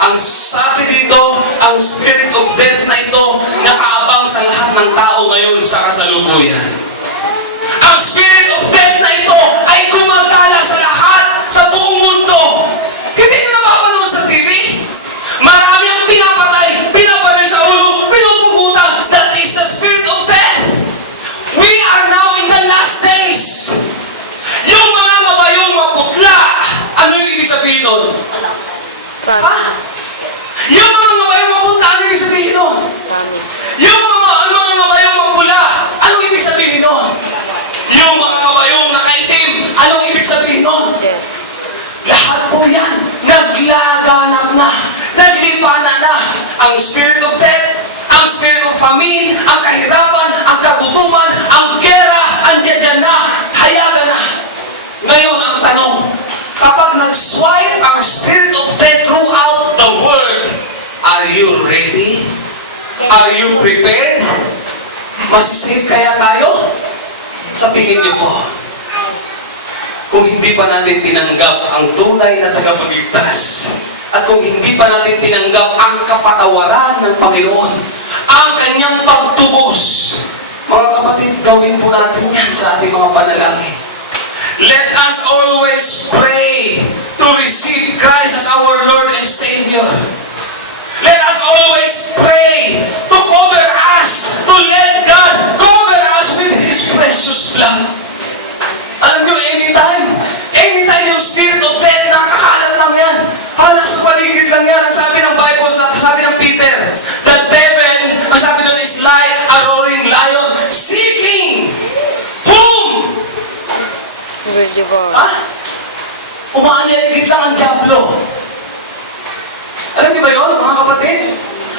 ang sabi dito, ang spirit of death na ito nakaabang sa lahat ng tao ngayon sa kasalukuyan. Ang spirit of death na ito ay gumagala sa lahat, sa buong mundo. Hindi nyo napapanood sa TV? Marami ang pinapatay, pinaparin sa ulo, pinupugutan. That is the spirit of death. We are now in the last days. Yung mga mabayong maputla, ano yung ibig sabihin nun? Ha? Yung mga mabayong maputla, ano yung ibig sabihin nun? Yung mga mabayong mapula, ano yung ibig sabihin nun? Yung mga mabayong nakaitim, anong ibig sabihin nun? Lahat po yan, naglaganap na, naglipana na. Ang spirit of death, ang spirit of famine, ang kahirapan, ang kagutuman, ang gera, ang dyan na, hayagan na. Ngayon ang tanong, kapag nag-swipe ang spirit of death throughout the world, are you ready? Are you prepared? Masisave kaya tayo? Sa tingin niyo po, kung hindi pa natin tinanggap ang tunay na tagapagligtas, at kung hindi pa natin tinanggap ang kapatawaran ng Panginoon, ang kanyang pagtubos, mga kapatid, gawin po natin yan sa ating mga panalangin. Let us always pray to receive Christ as our Lord and Savior. Let us always pray to cover us, to let God cover us with His precious blood. Alam nyo, anytime yung spirit of death, nakakalat lang yan. Halos sa paligid lang yan. Ang sabi ng Bible, sabi ng Peter, the devil, ang sabi nun is like a roaring lion, seeking whom? Ha? Umaaniligid lang ang diablo. Alam niyo ba yun, mga kapatid?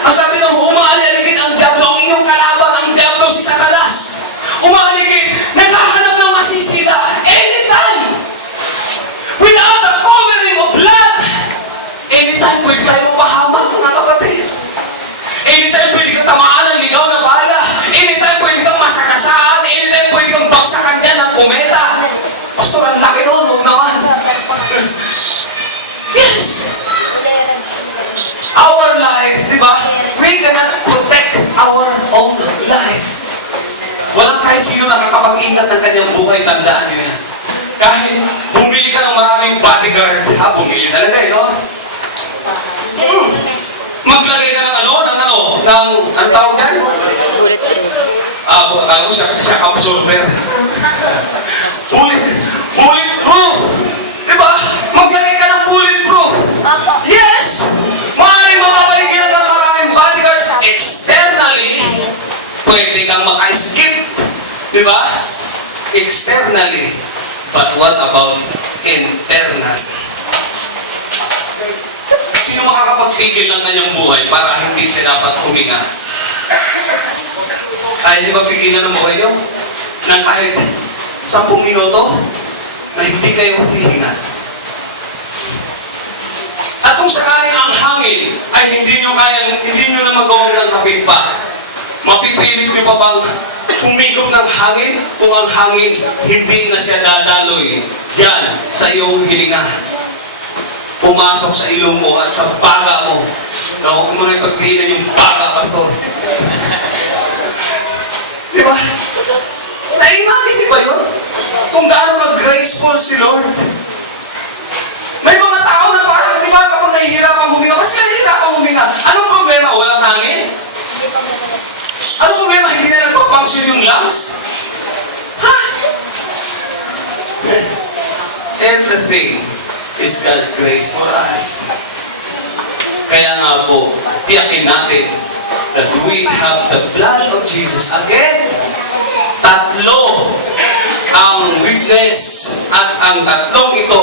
Ang sabi ng umaaniligid ang diablo, ang inyong kalaban, ang diablo si Satanas. Umaligid, naghahanap ng masisita anytime. Without the covering of blood, anytime pwede tayo pahamak, mga kapatid. Anytime pwede ka tamaan ng ligaw na bala. Anytime pwede kang masakasaan. Anytime pwede kang bagsakan dyan ng kometa. Pastor, ang laki nun, huwag naman. Yes. Our life, di ba? We cannot protect our own life. Walang kahit sino nakakapag-ingat ng kanyang buhay, tandaan nyo yan. Kahit bumili ka ng maraming bodyguard, bumili talaga no? Maglagay ka ng ang tawag yan? Bulletproof. Akala ko siya absorber. Bulletproof! Diba? Maglagay ka ng bulletproof. Opo. Yes! Maaaring mapapaligyan ng maraming bodyguard. Externally, pwede kang maka-skip. Diba? Externally. But what about internal? Sino makakapagpigil ng kanyang buhay para hindi siya dapat huminga? Kaya niyo ba pigilan ng buhay niyo? Nang kahit 10 minuto na hindi kayo humihinga. At kung sakaling ang hangin ay hindi niyo na magawang ng kapit pa, mapipilit niyo pa bang humigop ng hangin kung ang hangin hindi na siya dadaloy dyan sa iyong hilinga? Pumasok sa ilong mo at sa baga mo. Huwag mo na ipagtiinan yung baga, pastor. Di ba? Na-imagine di ba yun? Kung gaano ka-graceful si Lord. May mga tao na parang, di ba, kapag nahihirapang huminga, kasi nahihirapang huminga. Anong problema? Walang hangin? Anong problema? Hindi na nagpapunction yung lungs? Ha? Everything is God's grace for us. Kaya nga po, tiyakin natin that we have the blood of Jesus. Again, tatlo ang witness at ang tatlong ito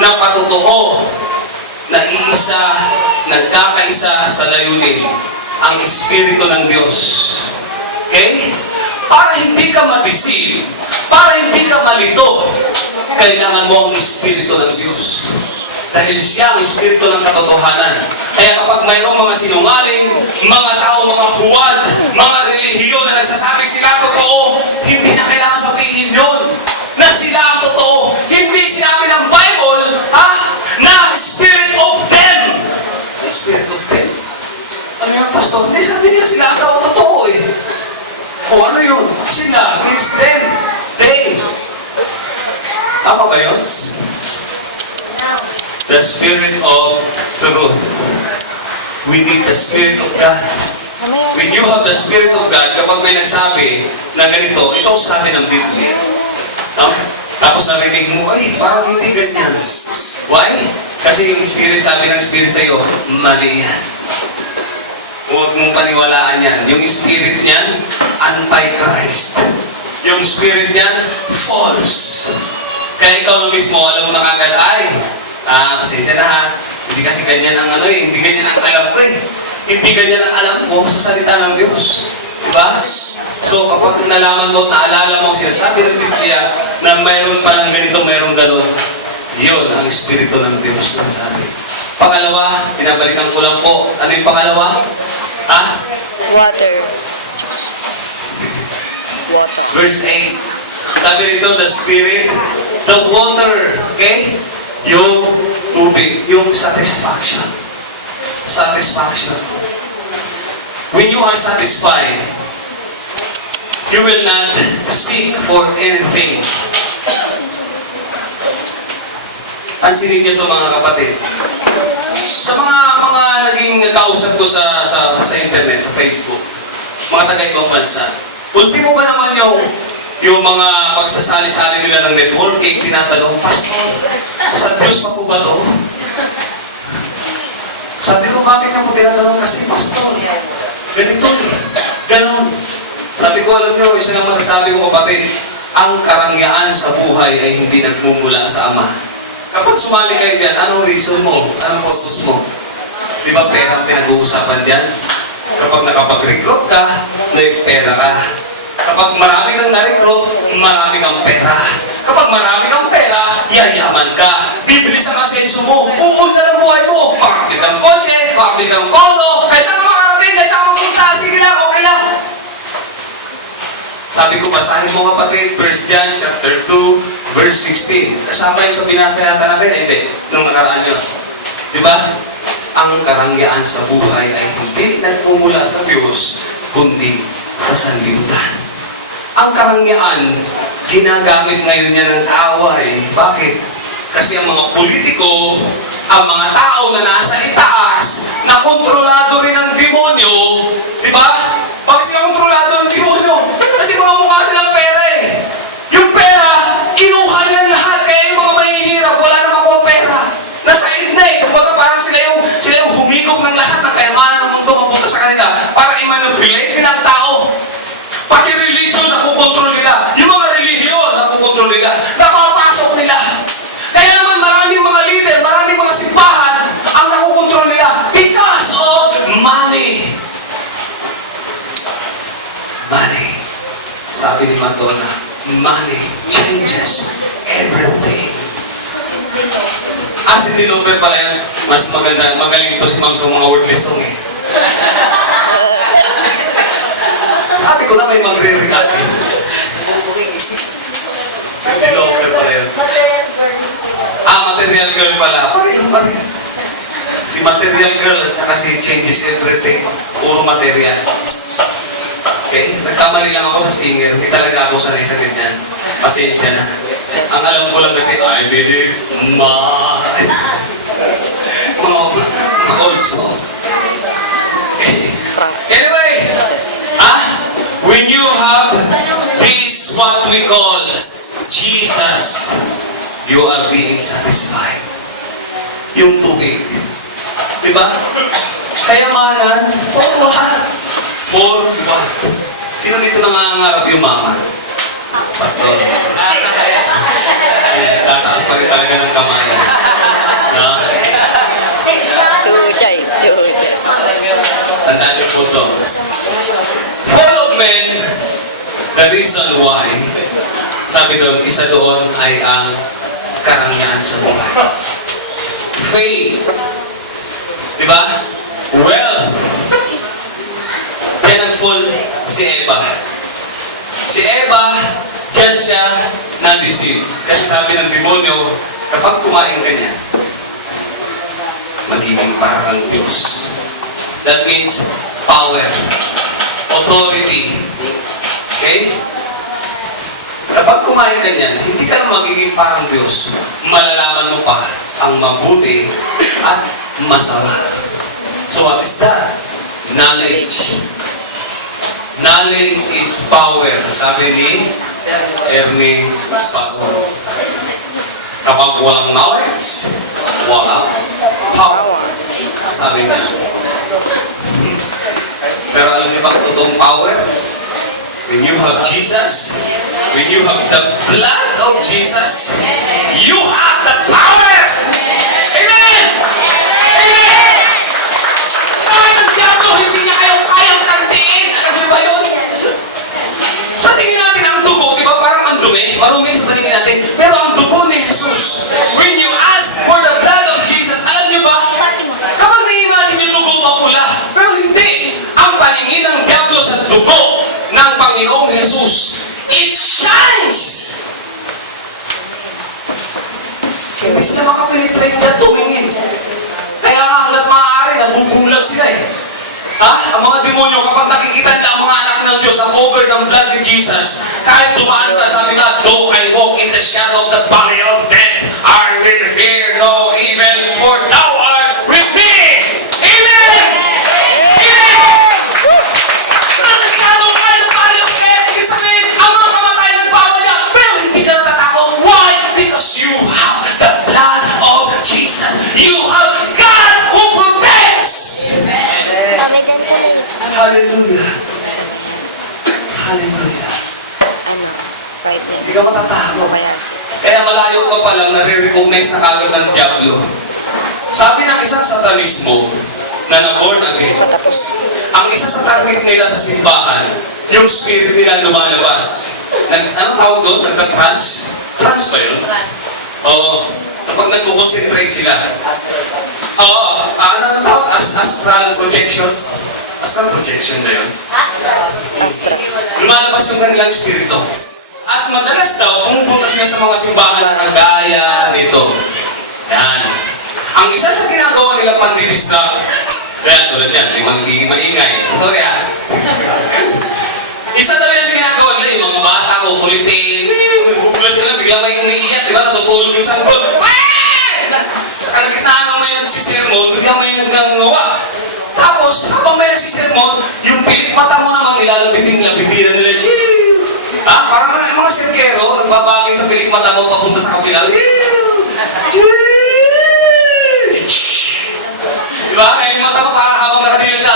na patutuo na iisa, nagkakaisa sa layunin, ang Espiritu ng Diyos. Okay? Para hindi ka ma-deceive, para hindi ka malito, kailangan mo ang Espiritu ng Diyos. Dahil siya ang Espiritu ng katotohanan. Kaya kapag mayroong mga sinungaling, mga tao, mga huwad, mga relihiyon na nagsasabing sila totoo, hindi na kailangan sabihin yun na sila ang totoo. Hindi sinabi ng Bible, na Spirit of them. The Spirit of them. Ano yan, Pastor? Hindi, sabi nila sila ang totoo eh. O ano yun? Sila, is them, they. Tama ba yun? The Spirit of truth. We need the Spirit of God. When you have the Spirit of God, kapag may nagsabi na ganito, ito ang sabi ng Biblia. No? Tapos narinig mo, ay, parang hindi ganyan. Why? Kasi yung Spirit, sabi ng Spirit sa'yo, mali yan. Huwag mong paniwalaan yan. Yung Spirit niyan, Antichrist. Yung Spirit niyan, false. Kaya ikaw na mismo, alam mo na kagad, ay, pasensya na ha. Hindi kasi ganyan ang hindi ganyan ang alam ko eh. Hindi ganyan ang alam ko sa salita ng Diyos. Diba? So kapag nalaman mo, naalala mo siya, sabi ng Biblia na mayroon palang ganito, mayroon ganon. Yun ang Espiritu ng Diyos na sabi. Pangalawa, pinabalikan ko lang po. Ano yung pangalawa? Water. Verse 8. Sabi rito, the Spirit, the water, okay? Yung tubig, yung satisfaction. Satisfaction. When you are satisfied, you will not seek for anything. Pansinin niyo ito mga kapatid. Sa mga naging kausap ko sa internet, sa Facebook, mga taga-ibang bansa, ultimo ba naman yung mga pagsasali-sali nila ng networking, tinatanong, Pastor, sa Diyos pa po ba ito? Sabi ko, bakit na po tinatanong? Kasi, Pastor, ganito eh. Ganon. Sabi ko, alam niyo, isa lang masasabi ko, kapatid, ang karangyaan sa buhay ay hindi nagmumula sa Ama. Kapag sumali kayo dyan, anong reason mo? Anong purpose mo? Di ba pera ang pinag-uusapan dyan? Kapag nakapag-recruit ka, may pera ka. Kapag marami kang na-recruit, marami kang pera. Kapag marami kang pera, yayaman ka. Bibilis ang asenso mo. Uunlad ang buhay mo. Makakabit ang kotse, makakabit ang kondo. Kahit saan ka makarating, kahit saan ka magpunta, sige lang, okay lang. Sabi ko, basahin mo kapatid, 1 John chapter 2, verse 16. Kasama yung sa binasa yata natin, hindi, nung nakaraan yun. Diba? Ang karangyaan sa buhay ay hindi nagmumula sa Diyos, kundi sa sanlibutan. Ang karangyaan, ginagamit ngayon niya ng away. Bakit? Kasi ang mga politiko, ang mga tao na nasa itaas, na nakontrolado rin ng demonyo, di ba? Bakit sila kontrolado ng demonyo? Kasi mga mukha silang pera eh. Yung pera, kinuha niya lahat. Kaya yung mga mahihirap, wala naman akong pera. Nasa na eh. Kumbaga parang sila yung humigop ng lahat ng kayamanan ng mundo mapunta sa kanila para i-manipulate ng tao. Pati religion, nakukontrol nila. Yung mga relihiyon, nakukontrol nila. Napapasok nila. Kaya naman maraming mga leader, maraming mga simbahan ang nakukontrol nila because of money. Money. Sabi ni Madonna, money changes everything. Si Dinoper pala yan. Mas maganda, magaling ito si Ma'am sa mga wordless song eh. Sabi ko na may magre-react eh. Si Dinoper pala yun. Material burning. Material girl pala. Pareho pa rin. Si material girl at saka si changes everything. Puro material. Okay? Nagkamali lang ako sa singer. Hindi talaga ako sanay sa ganyan. Pasensya na. Ang alam ko lang kasi, I believe mga old song. Okay. Anyway, when you have this, what we call Jesus, you are being satisfied. Yung tubig. Diba? Kayamanan, for what? For what? Sino dito nangangarap yung mama? Pastor. Tataas pa rin talaga ng kamay. No? Chuchay. Tandaan niyo po ito. Full of men, the reason why, sabi doon, isa doon ay ang karangyaan sa buhay. Faith. Diba? Wealth. Kaya nag-full si Eva. Si Eva, dyan siya na-deceive. Kasi sabi ng demonyo, kapag kumain ka niya, magiging parang Diyos. That means power, authority. Okay? Kapag kumain ka niyan, hindi ka na magiging parang Diyos. Malalaman mo pa ang mabuti at masama. So what is that? Knowledge. Knowledge is power. Sabi ni Ernie Pago. Kapag walang knowledge, walang power. Sabi niya. Pero alam niyo ba ang totoong power? When you have Jesus, when you have the blood of Jesus, you have the power! Amen! Amen! Kahit ang diablo, hindi niya kayo kayang kantiin. Alam niyo ba yun? Sa tingin natin ang dugo, di ba parang mandumi? Marumi sa tingin natin. Pero ang dugo ni Jesus, when you ask for the blood of Jesus, alam niyo ba? Kapag na-imagine yung dugo mapula, pero hindi. Ang paningin ng diablo sa dugo ng Panginoong Jesus, it shines! Hindi sila makapenetrate dyan, tumingin. Kaya nga hanggat maaari, nabubulag sila eh. Ha? Ang mga demonyo, kapag nakikita nila ang mga anak ng Diyos na covered ng blood ni Jesus, kahit dumaan ka, sabi nga, though I walk in the shadow of the valley of death, I will fear no evil, for thou art with me! Amen! Nasa shadow ka ng valley of death, ibig sabihin, ang mga kamatay nagpapadya, pero hindi ka natatakot. Why? Because you have the blood of Jesus. You have God who protects! Hallelujah. Hallelujah. Kahit na Hindi ka matatakot. mamaya. Kaya malayo ka pa lang, nare-recognize na kagad ng diablo. Sabi ng isang satanismo na na-born again, Matapos. ang isa sa target nila sa simbahan, yung spirit nila lumalabas. Anong tawag doon? Nagka-trance? Trance ba yun? Oo. Kapag nag-concentrate sila. Oo. Ano tawag? Astral projection? Astral projection na yun. Astra. Lumalabas yung kanilang spirito. At madalas daw, pumupunta sila sa mga simbahan na kagaya nito. Yan. Ang isa sa ginagawa nilang pandidistract, yan, tulad yan, may magiging maingay. Sorry ah. Isa daw yan sa ginagawa nila, yung mga bata ko, kulitin, may gugulat ka lang, bigla may umiiyak, di ba? Natutulog yung sanggol. Sa kalagitnaan ng may nagsisermon, bigla may nagngangawa. Tapos, habang may nagsisermon, yung pilik mata mo naman nilalapitin nila. Chill! Parang mga sirkero, nagbabagay sa pilik mata mo papunta sa kapila. Chill! Diba? Kaya yung mata mo habang nakadil ka.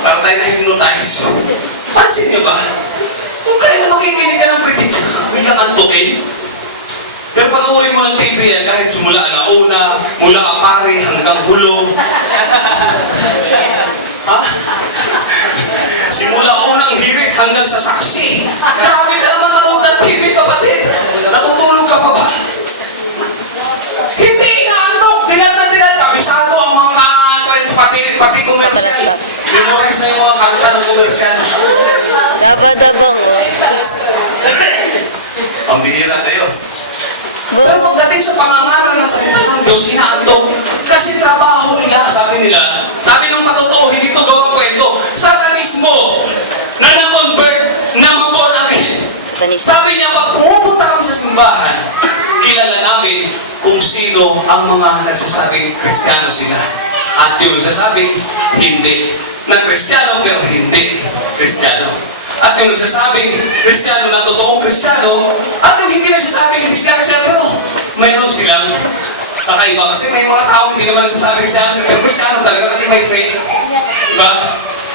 Parang tayo na-hypnotize. Pansin niyo ba? Kung kaya na makikinig ka ng preaching, biglang antukin. Pero panoorin mo ng TV yan, kahit mula alauna, mula apare hanggang hulo. Simula unang hirit hanggang sa saksi. Grabe ka naman manood ng TV, kapatid. Natutulog ka pa ba? Hindi inaantok. Dilat. Kabisado ang mga pati komersyal. Memorize na yung mga kanta ng komersyal. Daba-dabang. Diyos. Pambihira kayo. Pero pagdating sa pangangaral ng salita ng Diyos, inaantok. Kasi trabaho nila, sabi ng matotoo, hindi ito gawang kwento. Satanismo na na-convert, na ma-born again. Satanismo. Sabi niya, pag pumupunta kami sa simbahan, kilala namin kung sino ang mga nagsasabing Kristiyano sila. At yung nagsasabing, hindi. Na Kristiyano pero hindi Kristiyano. At yung nagsasabing Kristiyano na totoong Kristiyano, at yung hindi nagsasabing Kristiyano siya pero mayroon silang kakaiba. Kasi may mga tao hindi naman nagsasabing Kristiyano siya pero Kristiyano talaga kasi may faith. Diba?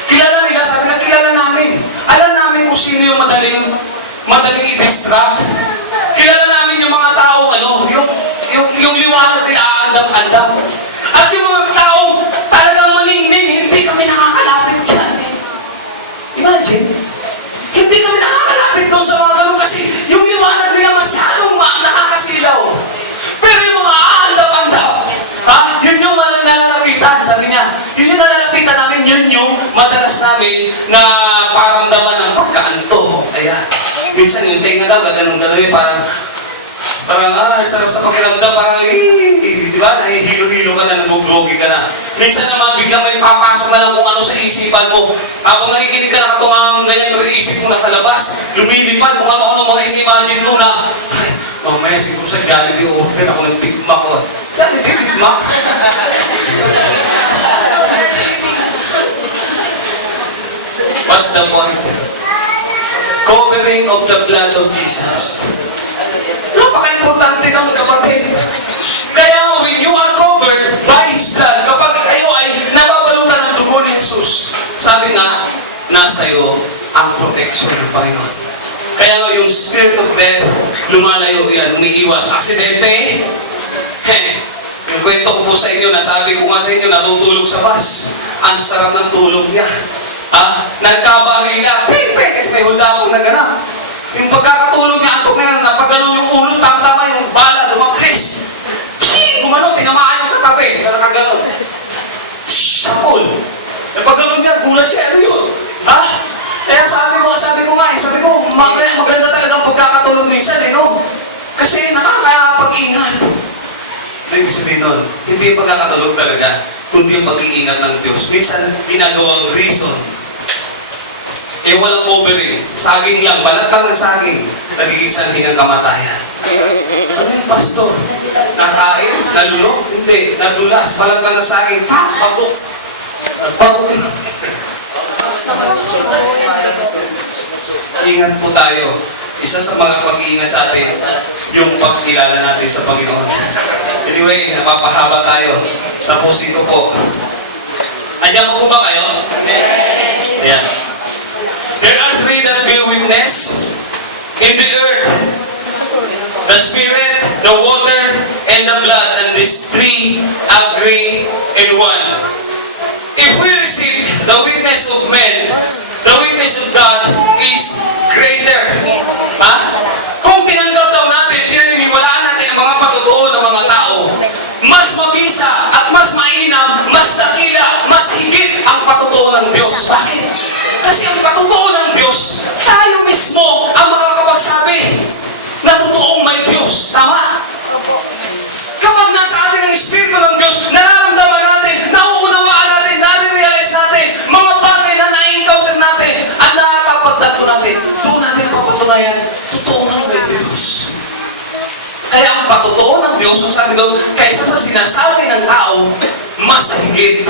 Kilala nila, sabi na kilala namin. Alam namin kung sino yung madaling i-distract. Kilala namin yung mga tao, yung liwanag nila aandam-andam. At yung mga taong talagang maningning, hindi kami nakakalapit dyan. Imagine, hindi kami nakakalapit doon sa mga ganun kasi yung liwanag nila masyadong nakakasilaw. Pero yung mga aandam-andam, yun yung nalalapitan, sabi niya, yun yung nalalapitan namin, yun yung madalas namin na paramdaman ng pagkaanto. Ayan. Minsan yung tenga daw, ganun-ganun parang sarap sa pakiramdam, parang di ba? Nahihilo-hilo ka na, nag-grogi ka na. Minsan naman, biglang may papasok na lang kung ano sa isipan mo. Habang nakikinig ka na katungang ganyan, isip mo na sa labas, lumilipad kung ano-ano mga inimagine mo na, ay, mamaya siguro sa Jollibee, open ako ng Big Mac. Jollibee, Big Mac? What's the point? Covering of the blood of Jesus. Napaka-importante ng kapatid. Kaya when you are covered by His blood, kapag kayo ay nababalutan ng dugo ni Jesus, sabi nga, nasa iyo ang protection ng Panginoon. Kaya nga yung spirit of death, lumalayo yan, umiiwas. Aksidente, yung kwento ko po sa inyo, nasabi ko nga sa inyo, natutulog sa bus. Ang sarap ng tulog niya. Nagkabarila, kasi may hulda akong naganap. Yung pagkakatulog niya, antok na yan, napagano'n yung ulo, tama-tama yung bala, lumaplis. Gumano, tinamaan yung katabi, nakaganon. Sapol. Napagano'n niya, gulat siya, ano yun? Kaya sabi ko nga, maganda talaga ang pagkakatulog minsan, no? Kasi nakakapag-ingat. Ibig sabihin nun, hindi yung pagkakatulog talaga, kundi yung pag-iingat ng Diyos. Minsan, ginagawang reason. Walang covering. Saging lang. Balat lang ng saging. Nagiging sanhi ng kamatayan. Ano yung pastor? Nakain? Nalulok? Hindi. Nadulas. Balat lang ng saging. Pagok. Pagok. Ingat po tayo. Isa sa mga pag-iingat sa atin, yung pagkilala natin sa Panginoon. Anyway, napapahaba tayo. Tapusin ko po. Andiyan po ba kayo? Ayan. There are three that bear witness in the earth. The Spirit, the water, and the blood. And these three agree in one. If we receive the witness of men, the witness of God is greater. Kung tinanggap daw natin, pininiwalaan natin ang mga patutuo ng mga tao, mas mabisa at mas mainam, mas dakila, mas higit ang patutuo ng Diyos. Bakit? Kasi ang patutuo ng Diyos, tayo mismo ang makakapagsabi na totoong may Diyos. Tama? Kapag nasa atin ang Espiritu ng Diyos, nararamdaman natin, nauunawaan natin, nare-realize natin, mga bagay na na-encounter natin at nakakapagdato natin. Doon natin papatunayan, totoo na may Diyos. Kaya ang patutuo ng Diyos, ang sabi doon, kaysa sa sinasabi ng tao, mas higit.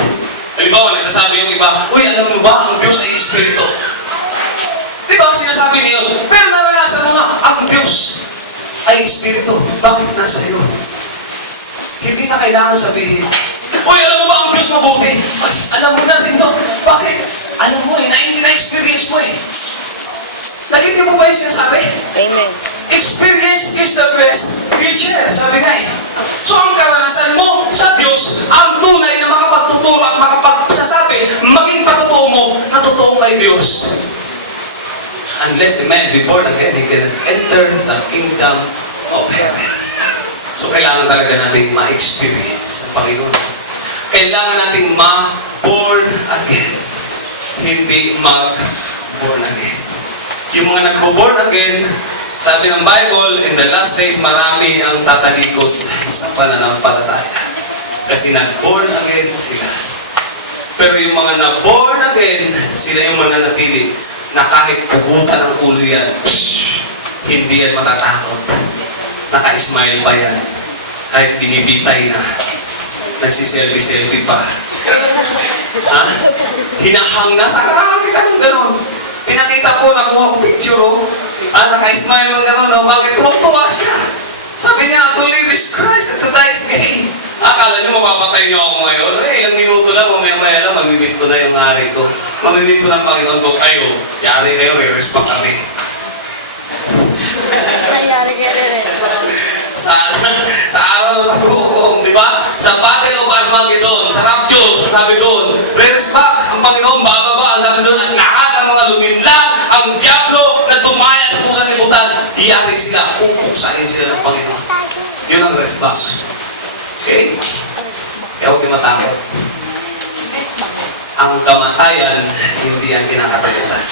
Halimbawa, nagsasabi yung iba, uy, alam mo ba, ang Diyos ay Espiritu. Di ba, sinasabi niyo, pero naranasan mo nga, ang Diyos ay Espiritu. Bakit nasa iyo? Hindi na kailangan sabihin, uy, alam mo ba ang Diyos mabuti? Ay, alam mo na rin to. Bakit? Alam mo eh, na-experience mo eh. Nagiging mo ba yung sinasabi? Amen. Experience is the best teacher, sabi nga eh. So ang karanasan mo sa Diyos, ang tunay na makapagtuturo at makapagsasabi, maging patotoo mo na totoo kay Diyos. Unless a man be born again, he can enter the kingdom of heaven. So kailangan talaga natin ma-experience ang Panginoon. Kailangan natin ma-born again. Hindi mag-born again. Yung mga nagbo-born again, sabi ng Bible, in the last days, marami ang tatalikod sa pananampalataya. Kasi nag-born again sila. Pero yung mga na-born again, sila yung mananatili na kahit pugutan ang ulo yan, hindi yan matatakot. Naka-smile pa yan. Kahit binibitay na. Nagsiselfie-selfie pa. Ha? Hinahang na. Saan ka nakakita ng gano'n? Pinakita ko, nakuha ko picture, oh. Naka-smile ng gano'n, oh. Bakit? Tuwa siya. Sabi niya, to live is Christ and to die is gain. Akala niyo mapapatay niyo ako ngayon? Eh, ilang minuto lang, mamaya lang, mamimit ko na yung hari ko. Mamimit ko ng Panginoon ko, ayo, yari kayo, re-respect kami. Nangyari kay Reres. Sa araw ng paghukom, di ba? Sa Battle of Armageddon, sa Rapture, sabi doon, re-respect ang Panginoon, bababa, sabi doon, at lahat ng mga luminlang, ang Diablo na tumaya sa pusang libutan, iyari sila, pupusain sila ng Panginoon. Yun ang respect. Okay? Kaya huwag matakot. Ang kamatayan, hindi ang kinakatakutan.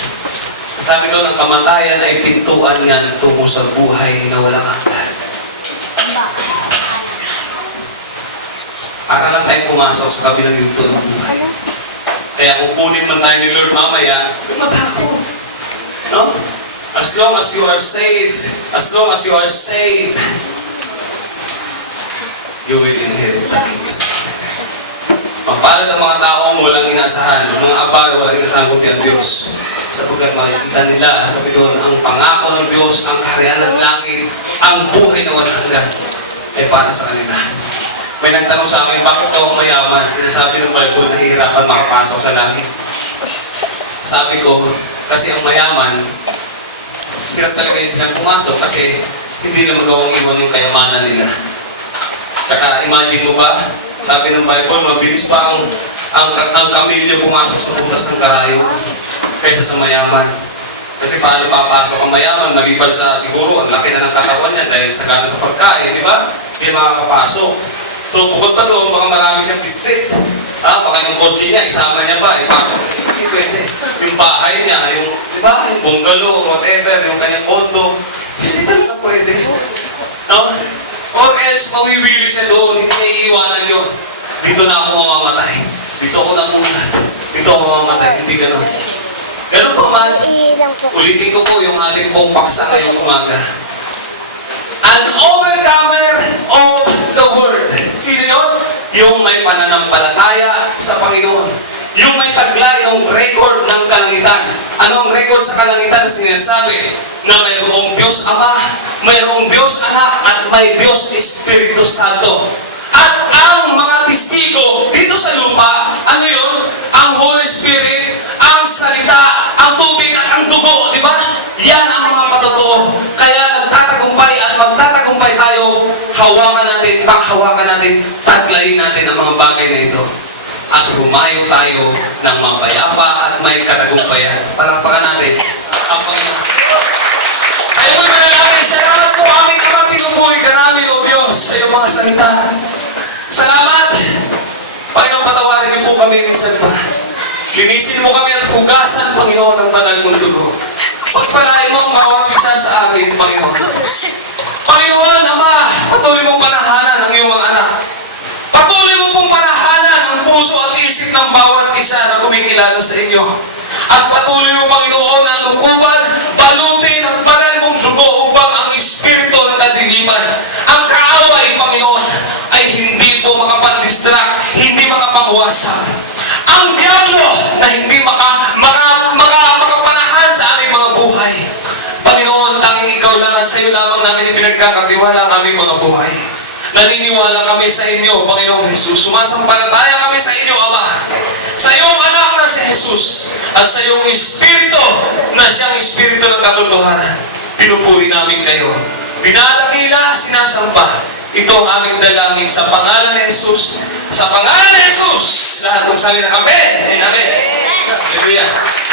Sabi doon, ang kamatayan ay pintuan nga tungo sa buhay na walang hanggan. Para lang tayo pumasok sa kabilang yugto ng buhay. Kaya kung kunin man tayo ni Lord mamaya, matakot. No? As long as you are saved, you will inherit the kingdom. Mapalad ang mga taong walang inasahan, mga abal, walang inasahan kundi ang Diyos. Sapagkat makikita nila, sabi doon, ang pangako ng Diyos, ang kaharian ng langit, ang buhay na walang hanggan, ay para sa kanila. May nagtanong sa amin, bakit ako mayaman? Sinasabi ng Bible, nahihirapan makapasok sa langit. Sabi ko, kasi ang mayaman, hirap talaga yung silang pumasok kasi hindi na magawang iwan yung kayamanan nila. Tsaka imagine mo ba, sabi ng Bible, mabilis pa ang kamilyo pumasok sa butas ng karayo kaysa sa mayaman. Kasi paano papasok ang mayaman, maliban sa siguro, ang laki na ng katawan niya dahil sa gana sa pagkain, di ba? Hindi makakapasok. So, bukod pa doon, baka marami siyang bitbit. Baka yung kotse niya, isama niya pa, ipasok. Hindi pwede. Yung bahay niya, yung, di ba, yung bungalow, whatever, yung kanyang kondo, hindi na pwede. No? Or else, mawiwili siya doon, hindi niya iiwanan yun. Dito na ako mamamatay. Dito ako namulat. Dito ako mamamatay. Hindi gano'n. Ganun pa man, ulitin ko po yung ating pong paksa ngayong umaga. An overcomer of the world. Sino yun? Yung may pananampalataya sa Panginoon. Yung may taglay ng record ng kalangitan. Anong record sa kalangitan? Sinasabi na mayroong Diyos Ama, mayroong Diyos Anak, at may Diyos Espiritu Santo. At ang mga testigo dito sa lupa, ano yun? Ang Holy Spirit, ang salita, ang tubig at ang dugo, di ba? Yan ang mga patotoo. Kaya nagtatagumpay at magtatagumpay tayo, hawakan natin, paghawakan natin, taglayin natin ang mga bagay na ito. At humayo tayo ng mapayapa at may katagumpayan. Palakpakan natin ang Panginoon. Tayo mo manalangin, salamat po aming Ama, pinumuhay ka namin, O Diyos, sa iyong mga salita. Salamat! Panginoon, patawarin niyo po kami minsan pa. Linisin mo kami at hugasan, Panginoon, ng banal mong dugo. Pagpalain mo ang bawat isa sa akin, Panginoon. Panginoon, Ama, patuloy mong panahanan ang iyong mga anak. Patuloy mo pong panahanan ang puso at isip ng bawat isa na kumikilala sa inyo. At patuloy mo, Panginoon, ang lukuban, balutin ang banal mong dugo upang ang espiritu ng kadiliman, ang kaaway, Panginoon, makapangwasak. Ang diablo na hindi makapanahan sa aming mga buhay. Panginoon, tanging ikaw lang at sa iyo lamang namin ipinagkakatiwala ang aming mga buhay. Naniniwala kami sa inyo, Panginoong Jesus. Sumasampalataya kami sa inyo, Ama. Sa iyong anak na si Jesus at sa iyong Espiritu na siyang Espiritu ng katotohanan. Pinupuri namin kayo. Dinadakila, sinasamba. Ito ang aming dalangin sa pangalan ni Jesus. Sa pangalan ni Jesus! Lahat ng sabi na Amen and Amen. Hallelujah.